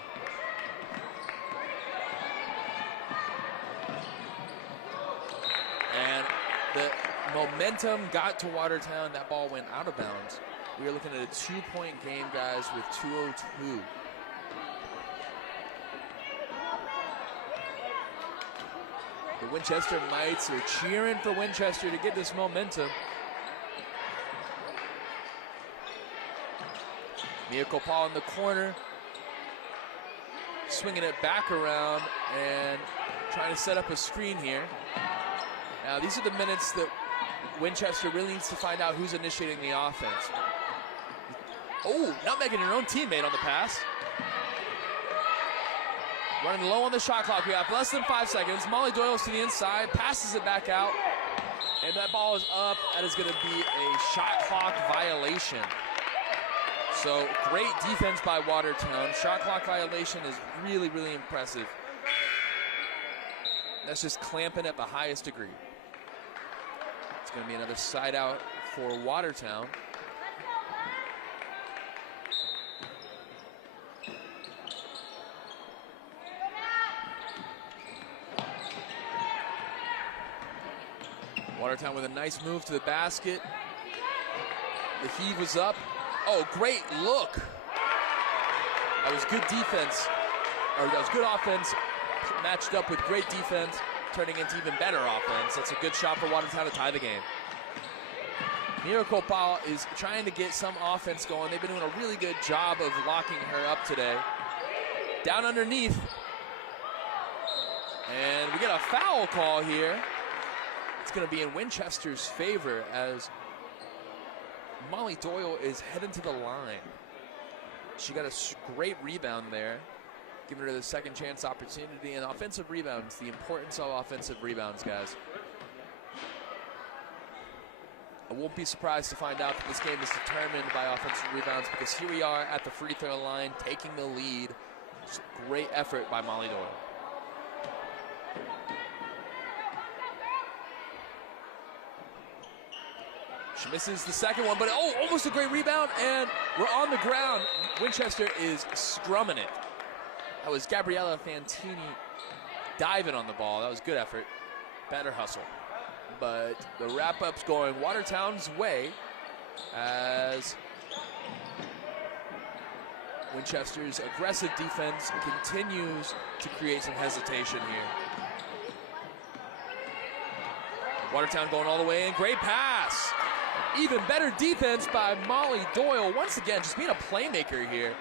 And the momentum got to Watertown. That ball went out of bounds. We are looking at a 2-point game, guys, with 2:02. The Winchester Knights are cheering for Winchester to get this momentum. Mia Copal in the corner, swinging it back around and trying to set up a screen here. Now, these are the minutes that Winchester really needs to find out who's initiating the offense. Oh, nutmegging your own teammate on the pass. Running low on the shot clock. We have less than 5 seconds. Molly Doyle's to the inside, passes it back out, and that ball is up. That is going to be a shot clock violation. So great defense by Watertown. Shot clock violation is really, really impressive. That's just clamping at the highest degree. It's going to be another side out for Watertown. Watertown with a nice move to the basket. The heave was up. Oh, great look. That was good defense, or that was good offense matched up with great defense, turning into even better offense. That's a good shot for Watertown to tie the game. Mira Copal is trying to get some offense going. They've been doing a really good job of locking her up today. Down underneath. And we get a foul call here. It's going to be in Winchester's favor as Molly Doyle is heading to the line. She got a great rebound there, giving her the second chance opportunity. And offensive rebounds, the importance of offensive rebounds, guys. I won't be surprised to find out that this game is determined by offensive rebounds, because here we are at the free throw line, taking the lead. Just great effort by Molly Doyle. She misses the second one, but oh, almost a great rebound, and we're on the ground. Winchester is scrumming it. That was Gabriella Fantini diving on the ball. That was good effort. Better hustle. But the wrap-up's going Watertown's way as Winchester's aggressive defense continues to create some hesitation here. Watertown going all the way in. Great pass. Even better defense by Molly Doyle. Once again, just being a playmaker here.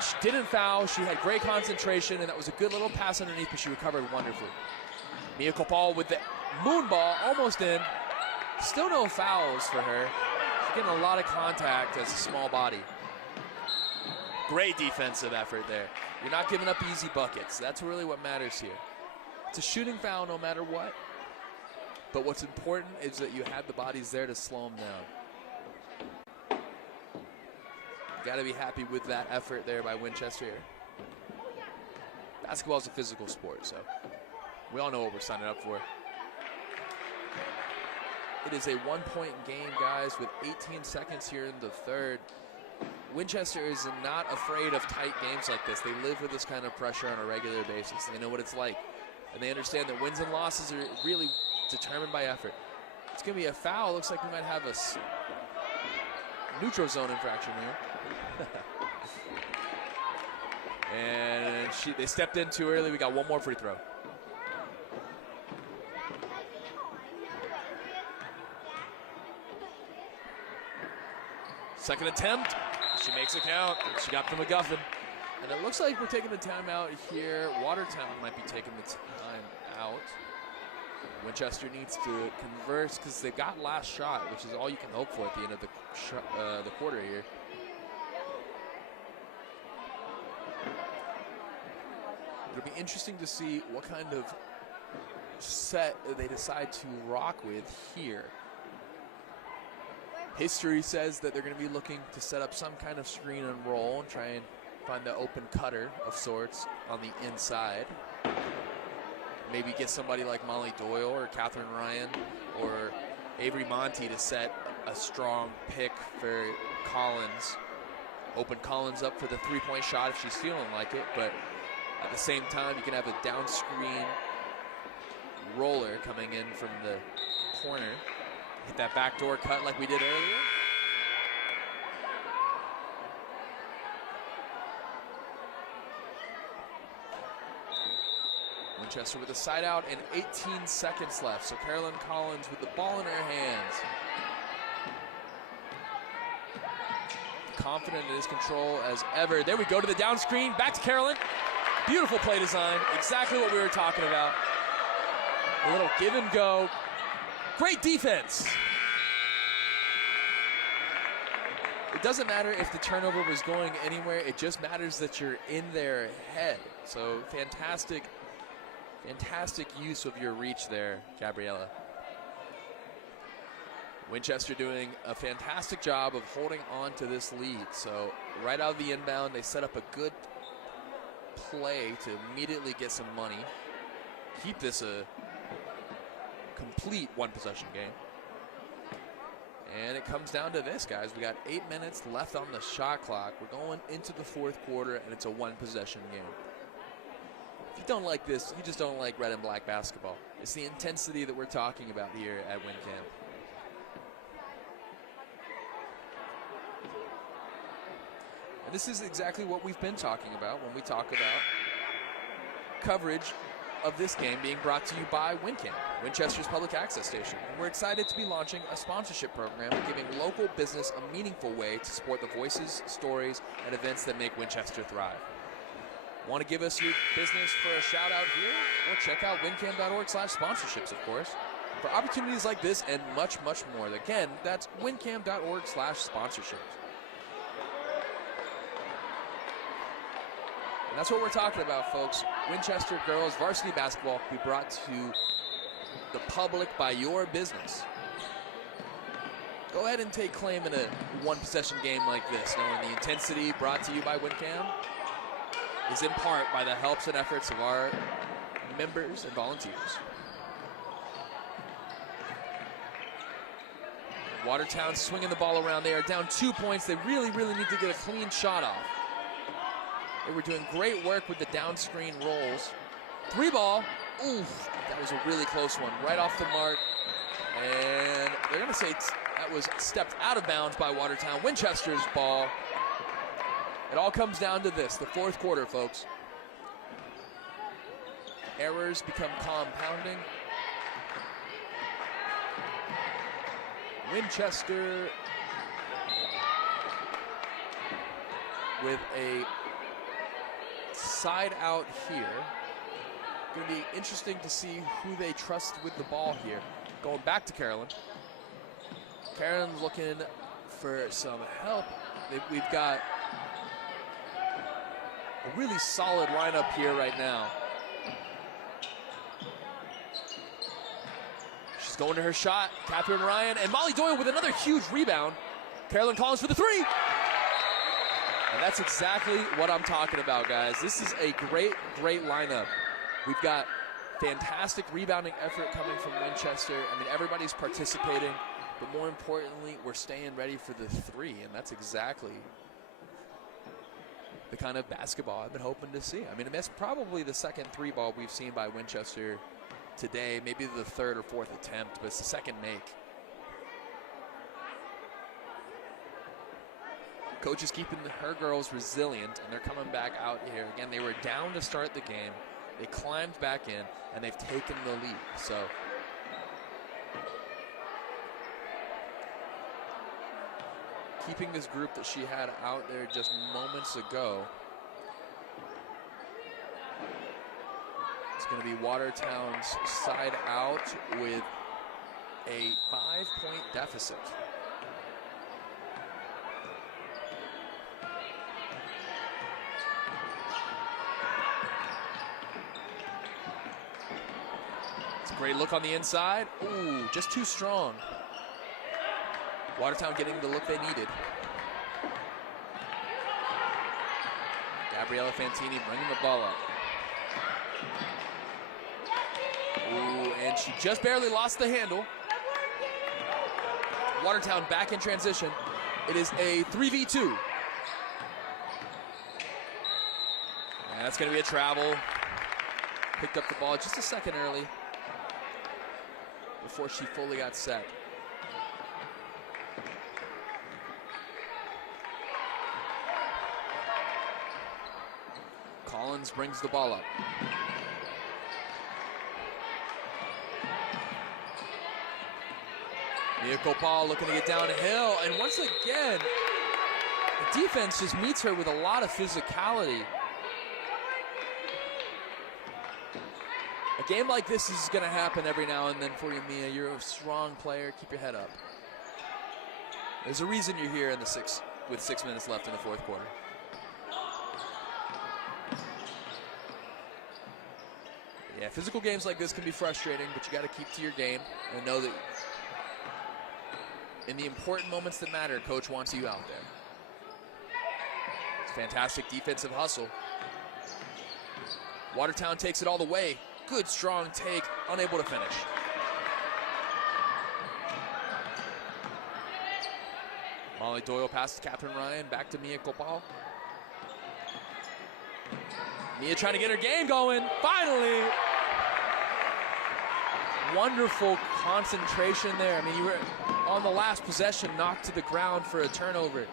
She didn't foul. She had great concentration, and that was a good little pass underneath, but she recovered wonderfully. Mia Copal with the moon ball, almost in. Still no fouls for her. She's getting a lot of contact as a small body. Great defensive effort there. You're not giving up easy buckets. That's really what matters here. It's a shooting foul no matter what. But what's important is that you had the bodies there to slow them down. Got to be happy with that effort there by Winchester. Basketball is a physical sport, so we all know what we're signing up for. It is a 1-point game, guys, with 18 seconds here in the third. Winchester is not afraid of tight games like this. They live with this kind of pressure on a regular basis. They know what it's like. And they understand that wins and losses are really determined by effort. It's going to be a foul. Looks like we might have a neutral zone infraction here. And they stepped in too early. We got one more free throw. Second attempt. She makes it count. She got the MacGuffin. And it looks like we're taking the timeout here. Watertown might be taking the time out. Winchester needs to converse because they got last shot, which is all you can hope for at the end of the quarter here. It'll be interesting to see what kind of set they decide to rock with here. History says that they're going to be looking to set up some kind of screen and roll and try and find the open cutter of sorts on the inside. Maybe get somebody like Molly Doyle or Catherine Ryan or Avery Monty to set a strong pick for Collins. Open Collins up for the three-point shot if she's feeling like it, but at the same time, you can have a down screen roller coming in from the corner. Hit that backdoor cut like we did earlier. Winchester with a side out and 18 seconds left. So Carolyn Collins with the ball in her hands. Confident in his control as ever. There we go to the down screen. Back to Carolyn. Beautiful play design. Exactly what we were talking about. A little give and go. Great defense. It doesn't matter if the turnover was going anywhere. It just matters that you're in their head. So fantastic use of your reach there, Gabriella. Winchester doing a fantastic job of holding on to this lead. So right out of the inbound, they set up a good play to immediately get some money. Keep this a complete one-possession game. And it comes down to this, guys. We got 8 minutes left on the shot clock. We're going into the fourth quarter, and it's a one-possession game. If you don't like this, you just don't like red and black basketball. It's the intensity that we're talking about here at WinCamp. And this is exactly what we've been talking about when we talk about coverage of this game being brought to you by WinCamp, Winchester's public access station. And we're excited to be launching a sponsorship program giving local business a meaningful way to support the voices, stories, and events that make Winchester thrive. Want to give us your business for a shout out here? Well, check out wincam.org/sponsorships, of course, for opportunities like this and much, much more. Again, that's wincam.org/sponsorships. And that's what we're talking about, folks. Winchester girls varsity basketball will be brought to the public by your business. Go ahead and take claim in a one-possession game like this, knowing the intensity brought to you by WinCam is in part by the helps and efforts of our members and volunteers. Watertown swinging the ball around. They are down 2 points. They really, really need to get a clean shot off. They were doing great work with the down screen rolls. Three ball. Oof, that was a really close one. Right off the mark. And they're going to say that was stepped out of bounds by Watertown. Winchester's ball. It all comes down to this, the fourth quarter, folks. Errors become compounding. Winchester with a side out here. Going to be interesting to see who they trust with the ball here. Going back to Carolyn. Carolyn's looking for some help. We've got a really solid lineup here right now. She's going to her shot. Catherine Ryan and Molly Doyle with another huge rebound. Carolyn Collins for the three. And that's exactly what I'm talking about, guys. This is a great, great lineup. We've got fantastic rebounding effort coming from Winchester. I mean, everybody's participating, but more importantly, we're staying ready for the three, and that's exactly the kind of basketball I've been hoping to see. I mean, that's probably the second three ball we've seen by Winchester today, maybe the third or fourth attempt, but it's the second make. Coach is keeping her girls resilient, and they're coming back out here. Again, they were down to start the game. They climbed back in, and they've taken the lead. So keeping this group that she had out there just moments ago. It's going to be Watertown's side out with a 5-point deficit. Great look on the inside. Ooh, just too strong. Watertown getting the look they needed. Gabriella Fantini bringing the ball up. Ooh, and she just barely lost the handle. Watertown back in transition. It is a 3v2. And that's going to be a travel. Picked up the ball just a second early before she fully got set. Collins brings the ball up. Mia Copal looking to get down a hill, and once again, the defense just meets her with a lot of physicality. A game like this is going to happen every now and then for you, Mia. You're a strong player. Keep your head up. There's a reason you're here with 6 minutes left in the fourth quarter. Yeah, physical games like this can be frustrating, but you got to keep to your game and know that in the important moments that matter, Coach wants you out there. It's fantastic defensive hustle. Watertown takes it all the way. Good, strong take, unable to finish. Molly Doyle passes Catherine Ryan, back to Mia Copal. Mia trying to get her game going, finally! Wonderful concentration there. I mean, you were on the last possession, knocked to the ground for a turnover.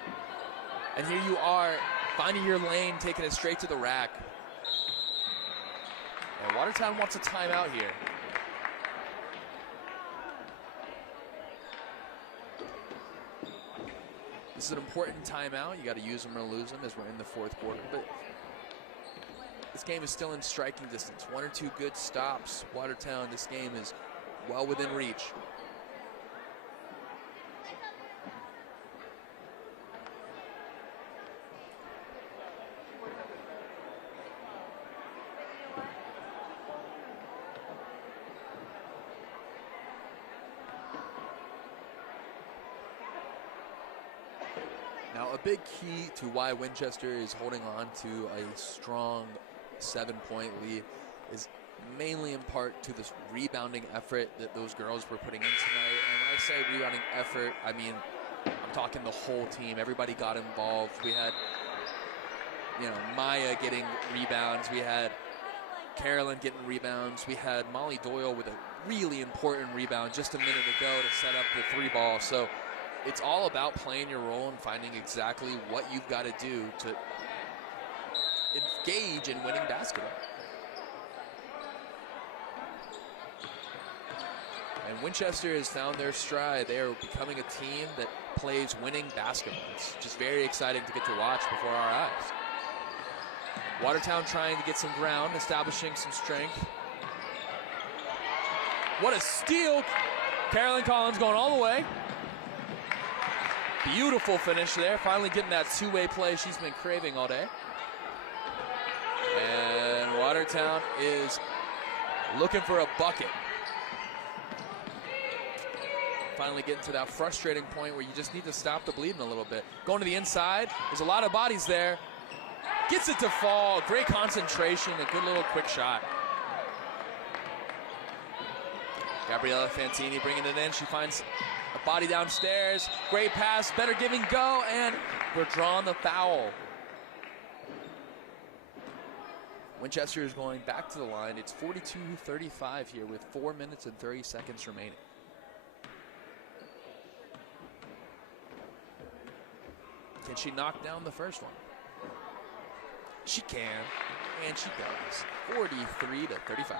And here you are, finding your lane, taking it straight to the rack. And Watertown wants a timeout here. This is an important timeout. You got to use them or lose them as we're in the fourth quarter. But this game is still in striking distance. 1 or 2 good stops. Watertown, this game is well within reach. Now, a big key to why Winchester is holding on to a strong 7-point lead is mainly in part to this rebounding effort that those girls were putting in tonight. And when I say rebounding effort, I mean, I'm talking the whole team. Everybody got involved. We had, Maya getting rebounds. We had Carolyn getting rebounds. We had Molly Doyle with a really important rebound just a minute ago to set up the 3-ball. So it's all about playing your role and finding exactly what you've got to do to engage in winning basketball. And Winchester has found their stride. They are becoming a team that plays winning basketball. It's just very exciting to get to watch before our eyes. Watertown trying to get some ground, establishing some strength. What a steal. Carolyn Collins going all the way. Beautiful finish there. Finally getting that two-way play she's been craving all day. And Watertown is looking for a bucket. Finally getting to that frustrating point where you just need to stop the bleeding a little bit. Going to the inside. There's a lot of bodies there. Gets it to fall. Great concentration. A good little quick shot. Gabriella Fantini bringing it in. She finds a body downstairs. Great pass. Better give and go. And we're drawing the foul. Winchester is going back to the line. It's 42-35 here with 4 minutes and 30 seconds remaining. Can she knock down the first one? She can, and she does. 43-35.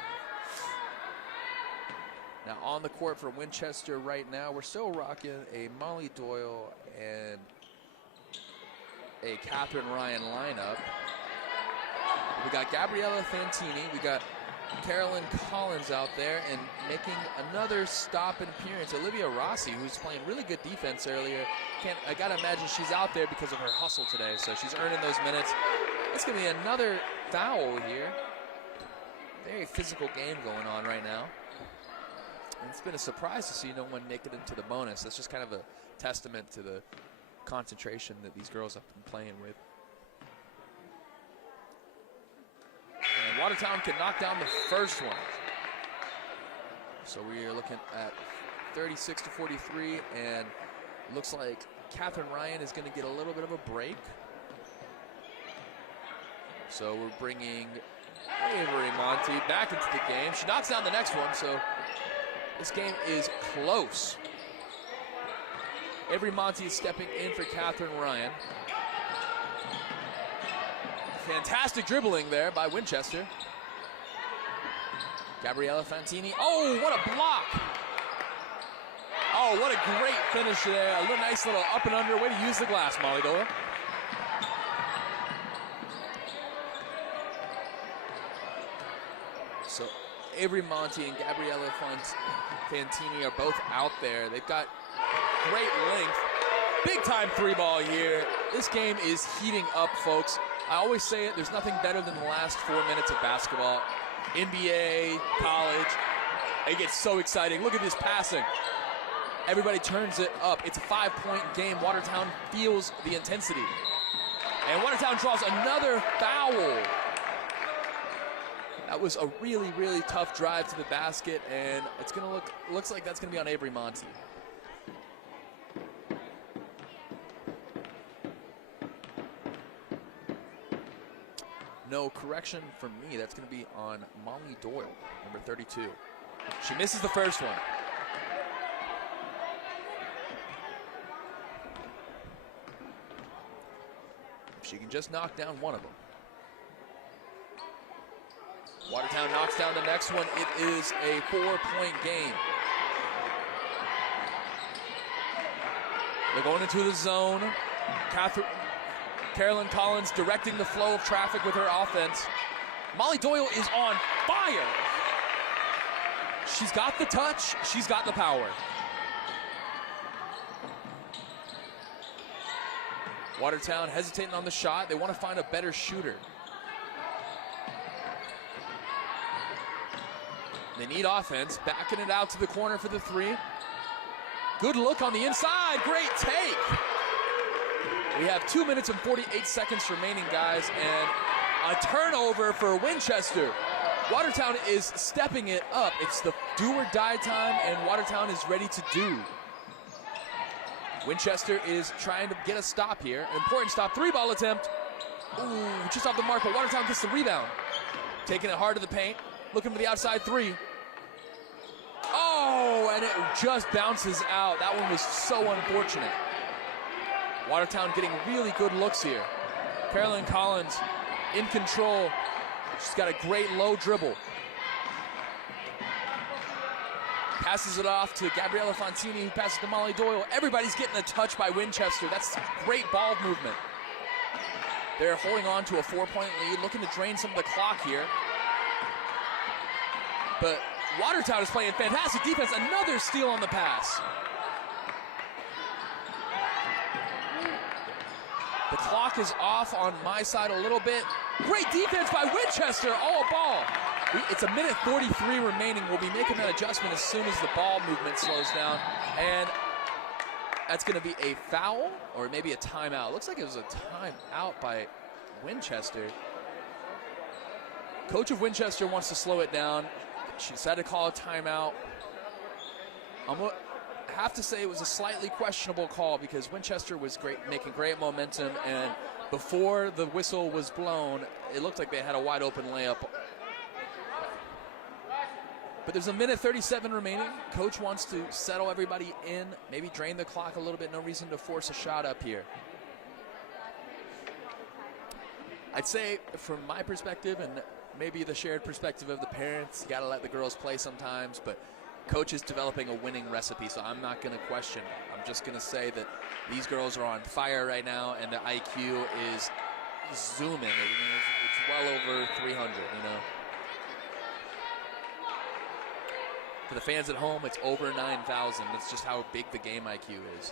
Now on the court for Winchester right now, we're still rocking a Molly Doyle and a Catherine Ryan lineup. We got Gabriella Fantini, we got Carolyn Collins out there, and making another stop and appearance, Olivia Rossi, who's playing really good defense earlier. I gotta imagine she's out there because of her hustle today, so she's earning those minutes. It's gonna be another foul here. Very physical game going on right now. And it's been a surprise to see no one make it into the bonus. That's just kind of a testament to the concentration that these girls have been playing with. And Watertown can knock down the first one. So we are looking at 36-43, and Looks like Catherine Ryan is going to get a little bit of a break. So we're bringing Avery Monty back into the game. She knocks down the next one, so this game is close. Avery Monty is stepping in for Catherine Ryan. Fantastic dribbling there by Winchester. Gabriella Fantini. Oh, what a block! Oh, what a great finish there. A nice little up and under. Way to use the glass, Molly Doyle. So Avery Monty and Gabriella Fantini are both out there. They've got great length. Big time three ball here. This game is heating up, folks. I always say it, there's nothing better than the last 4 minutes of basketball. NBA, college, it gets so exciting. Look at this passing. Everybody turns it up. It's a 5-point game. Watertown feels the intensity. And Watertown draws another foul. That was a really, really tough drive to the basket, and it's gonna looks like that's gonna be on Avery Monty. No correction from me. That's going to be on Molly Doyle, number 32. She misses the first one. If she can just knock down one of them. Watertown knocks down the next one. It is a 4-point game. They're going into the zone. Carolyn Collins directing the flow of traffic with her offense. Molly Doyle is on fire. She's got the touch. She's got the power. Watertown hesitating on the shot. They want to find a better shooter. They need offense. Backing it out to the corner for the three. Good look on the inside. Great take. We have 2 minutes and 48 seconds remaining, guys, and a turnover for Winchester. Watertown is stepping it up. It's the do or die time, and Watertown is ready to do. Winchester is trying to get a stop here. An important stop. 3-ball attempt. Ooh, just off the mark, but Watertown gets the rebound. Taking it hard to the paint. Looking for the outside three. Oh, and it just bounces out. That one was so unfortunate. Watertown getting really good looks here. Carolyn Collins in control. She's got a great low dribble. Passes it off to Gabriella Fantini, who passes to Molly Doyle. Everybody's getting a touch by Winchester. That's great ball movement. They're holding on to a 4-point lead, looking to drain some of the clock here. But Watertown is playing fantastic defense. Another steal on the pass. The clock is off on my side a little bit. Great defense by Winchester. All ball. It's a minute 43 remaining. We'll be making that adjustment as soon as the ball movement slows down. And that's going to be a foul or maybe a timeout. Looks like it was a timeout by Winchester. Coach of Winchester wants to slow it down. She decided to call a timeout. I'm going to have to say it was a slightly questionable call because Winchester was making great momentum, and before the whistle was blown, it looked like they had a wide open layup. But there's a minute 37 remaining. Coach wants to settle everybody in, maybe drain the clock a little bit. No reason to force a shot up here. I'd say from my perspective, and maybe the shared perspective of the parents, you got to let the girls play sometimes, but Coach is developing a winning recipe, so I'm not going to question. I'm just going to say that these girls are on fire right now, and the IQ is zooming. It's well over 300, you know. For the fans at home, it's over 9,000. That's just how big the game IQ is.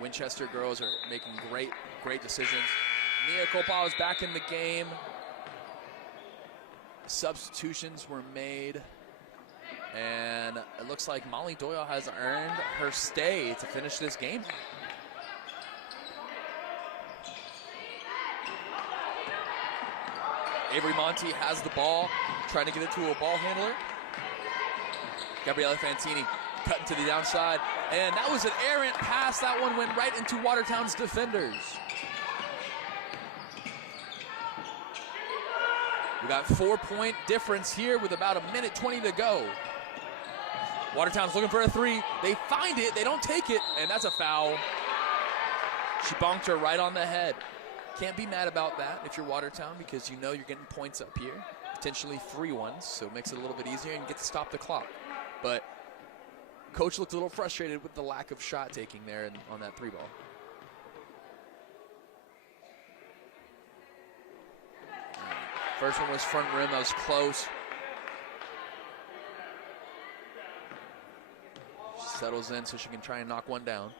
Winchester girls are making great decisions. Mia Kopal is back in the game. Substitutions were made, and it looks like Molly Doyle has earned her stay to finish this game. Avery Monty has the ball, trying to get it to a ball handler. Gabriella Fantini Cutting to the downside, and that was an errant pass. That one went right into Watertown's defenders. We got 4-point difference here with about 1:20 to go. Watertown's looking for a three. They find it, they don't take it, and that's a foul. She bonked her right on the head. Can't be mad about that if you're Watertown, because you know you're getting points up here, potentially free ones, so it makes it a little bit easier and you get to stop the clock. But coach looked a little frustrated with the lack of shot taking there on that three ball. First one was front rim, that was close. She settles in so she can try and knock one down.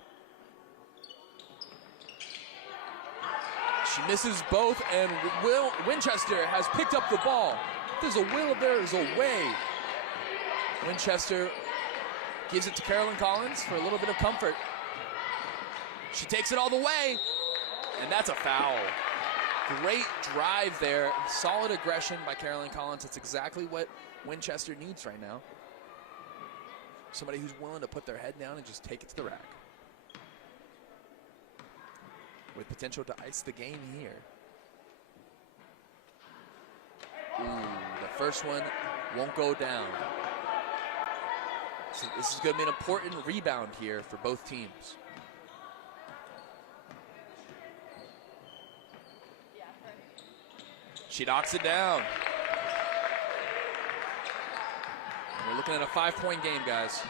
She misses both, and Winchester has picked up the ball. If there's a will, there's a way. Winchester gives it to Carolyn Collins for a little bit of comfort. She takes it all the way, and that's a foul. Great drive there. Solid aggression by Carolyn Collins. That's exactly what Winchester needs right now. Somebody who's willing to put their head down and just take it to the rack. With potential to ice the game here. Ooh, the first one won't go down. So this is going to be an important rebound here for both teams. She knocks it down. And we're looking at a 5-point game, guys.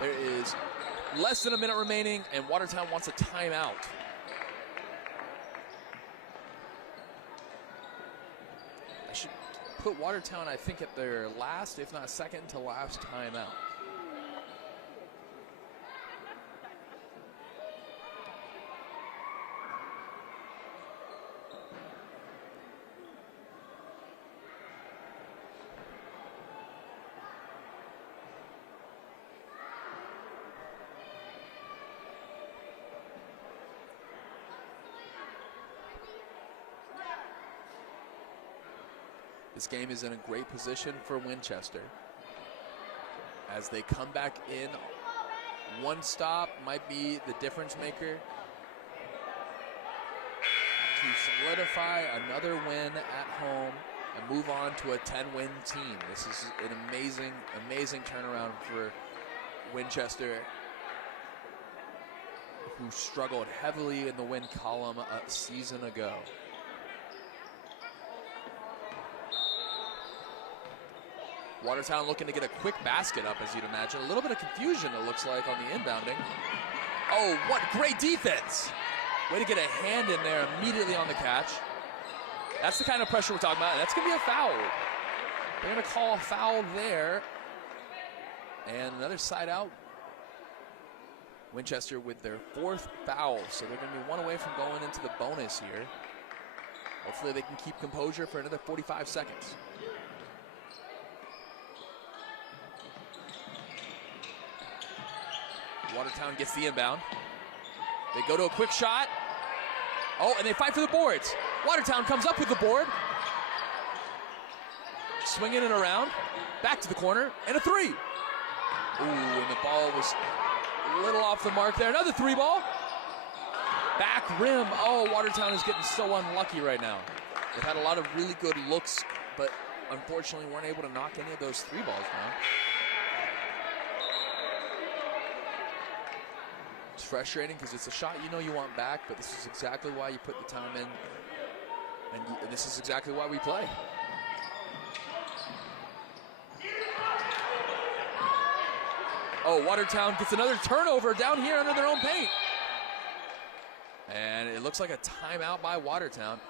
There is less than a minute remaining, and Watertown wants a timeout. I should put Watertown, I think, at their last, if not second to last timeout. This game is in a great position for Winchester as they come back in. One stop might be the difference maker to solidify another win at home and move on to a 10-win team. This is an amazing, amazing turnaround for Winchester, who struggled heavily in the win column a season ago. Watertown looking to get a quick basket up, as you'd imagine. A little bit of confusion, it looks like, on the inbounding. Oh, what great defense. Way to get a hand in there immediately on the catch. That's the kind of pressure we're talking about. That's going to be a foul. They're going to call a foul there. And another side out. Winchester with their 4th foul. So they're going to be one away from going into the bonus here. Hopefully they can keep composure for another 45 seconds. Watertown gets the inbound. They go to a quick shot. Oh, and they fight for the boards. Watertown comes up with the board. Swinging it around. Back to the corner, and a three. Ooh, and the ball was a little off the mark there. Another three ball. Back rim. Oh, Watertown is getting so unlucky right now. They've had a lot of really good looks, but unfortunately weren't able to knock any of those three balls down. It's frustrating because it's a shot you know you want back, but this is exactly why you put the time in, and this is exactly why we play. Oh, Watertown gets another turnover down here under their own paint. And it looks like a timeout by Watertown.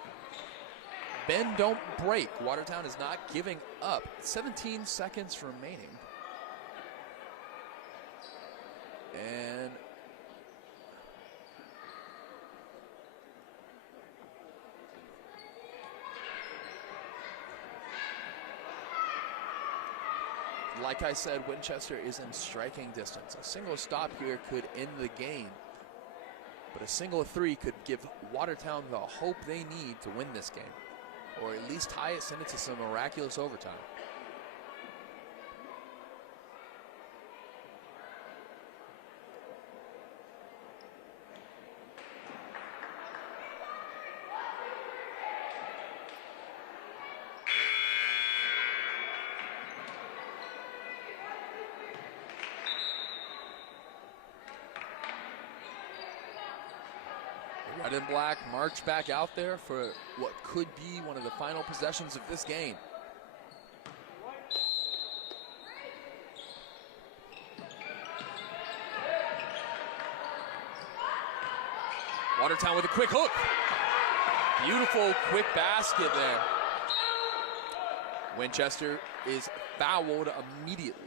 Bend, don't break. Watertown is not giving up. 17 seconds remaining. And like I said, Winchester is in striking distance. A single stop here could end the game, but a single three could give Watertown the hope they need to win this game, or at least tie it, send it to some miraculous overtime. Red and black march back out there for what could be one of the final possessions of this game. Watertown with a quick hook. Beautiful quick basket there. Winchester is fouled immediately.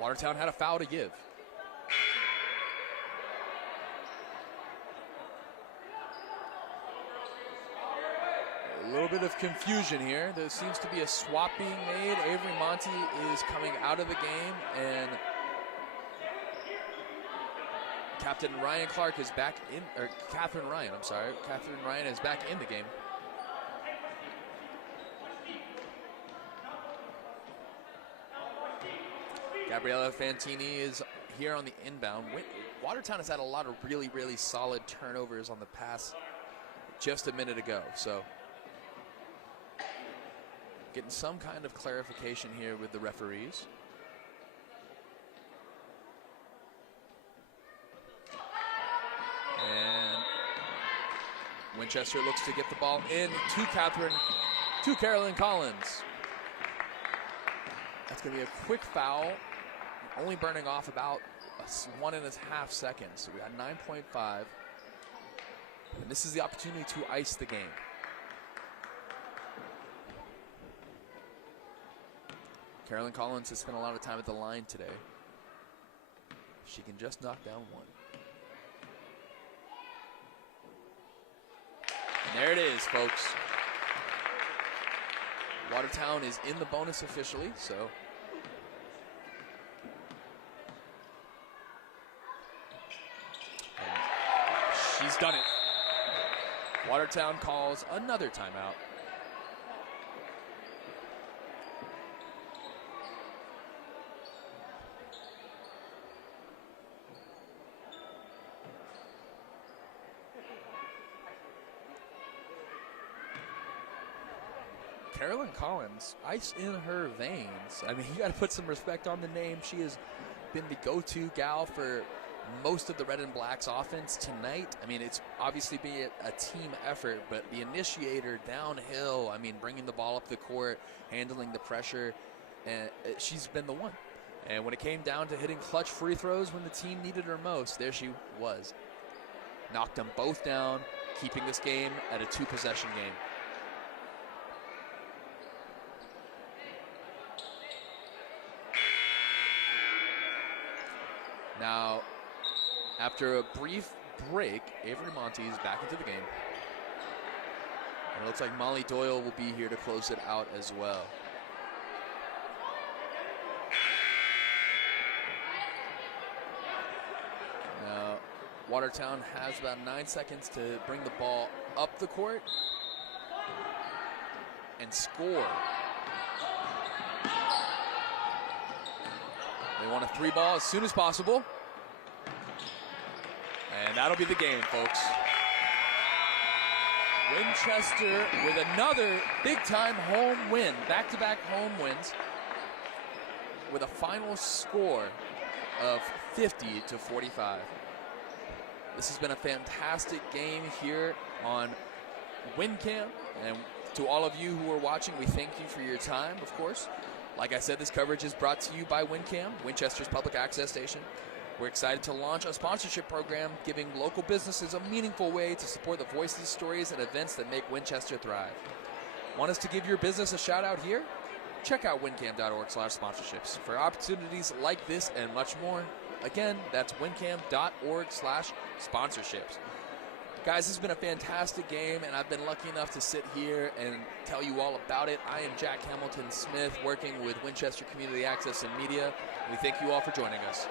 Watertown had a foul to give. A little bit of confusion here. There seems to be a swap being made. Avery Monty is coming out of the game, and Captain Ryan Clark is back in, or Catherine Ryan, I'm sorry. Catherine Ryan is back in the game. Gabriella Fantini is here on the inbound. Watertown has had a lot of really, really solid turnovers on the pass just a minute ago. So getting some kind of clarification here with the referees. And Winchester looks to get the ball in to Carolyn Collins. That's going to be a quick foul, only burning off about 1.5 seconds. So we got 9.5. And this is the opportunity to ice the game. Carolyn Collins has spent a lot of time at the line today. She can just knock down one. And there it is, folks. Watertown is in the bonus officially, so. And she's done it. Watertown calls another timeout. Carolyn Collins, ice in her veins. I mean, you got to put some respect on the name. She has been the go-to gal for most of the Red and Blacks offense tonight. I mean, it's obviously been a team effort, but the initiator downhill, I mean, bringing the ball up the court, handling the pressure, and she's been the one. And when it came down to hitting clutch free throws when the team needed her most, there she was. Knocked them both down, keeping this game at a 2-possession game. Now, after a brief break, Avery Monty is back into the game. And it looks like Molly Doyle will be here to close it out as well. Now, Watertown has about 9 seconds to bring the ball up the court and score. They want a 3-ball as soon as possible. And that'll be the game, folks. Winchester with another big-time home win. Back-to-back home wins with a final score of 50-45. This has been a fantastic game here on WinCam. And to all of you who are watching, we thank you for your time, of course. Like I said, this coverage is brought to you by WinCam, Winchester's public access station. We're excited to launch a sponsorship program giving local businesses a meaningful way to support the voices, stories, and events that make Winchester thrive. Want us to give your business a shout out here? Check out wincam.org/sponsorships for opportunities like this and much more. Again, that's wincam.org/sponsorships. Guys, this has been a fantastic game, and I've been lucky enough to sit here and tell you all about it. I am Jack Hamilton Smith, working with Winchester Community Access and Media. We thank you all for joining us.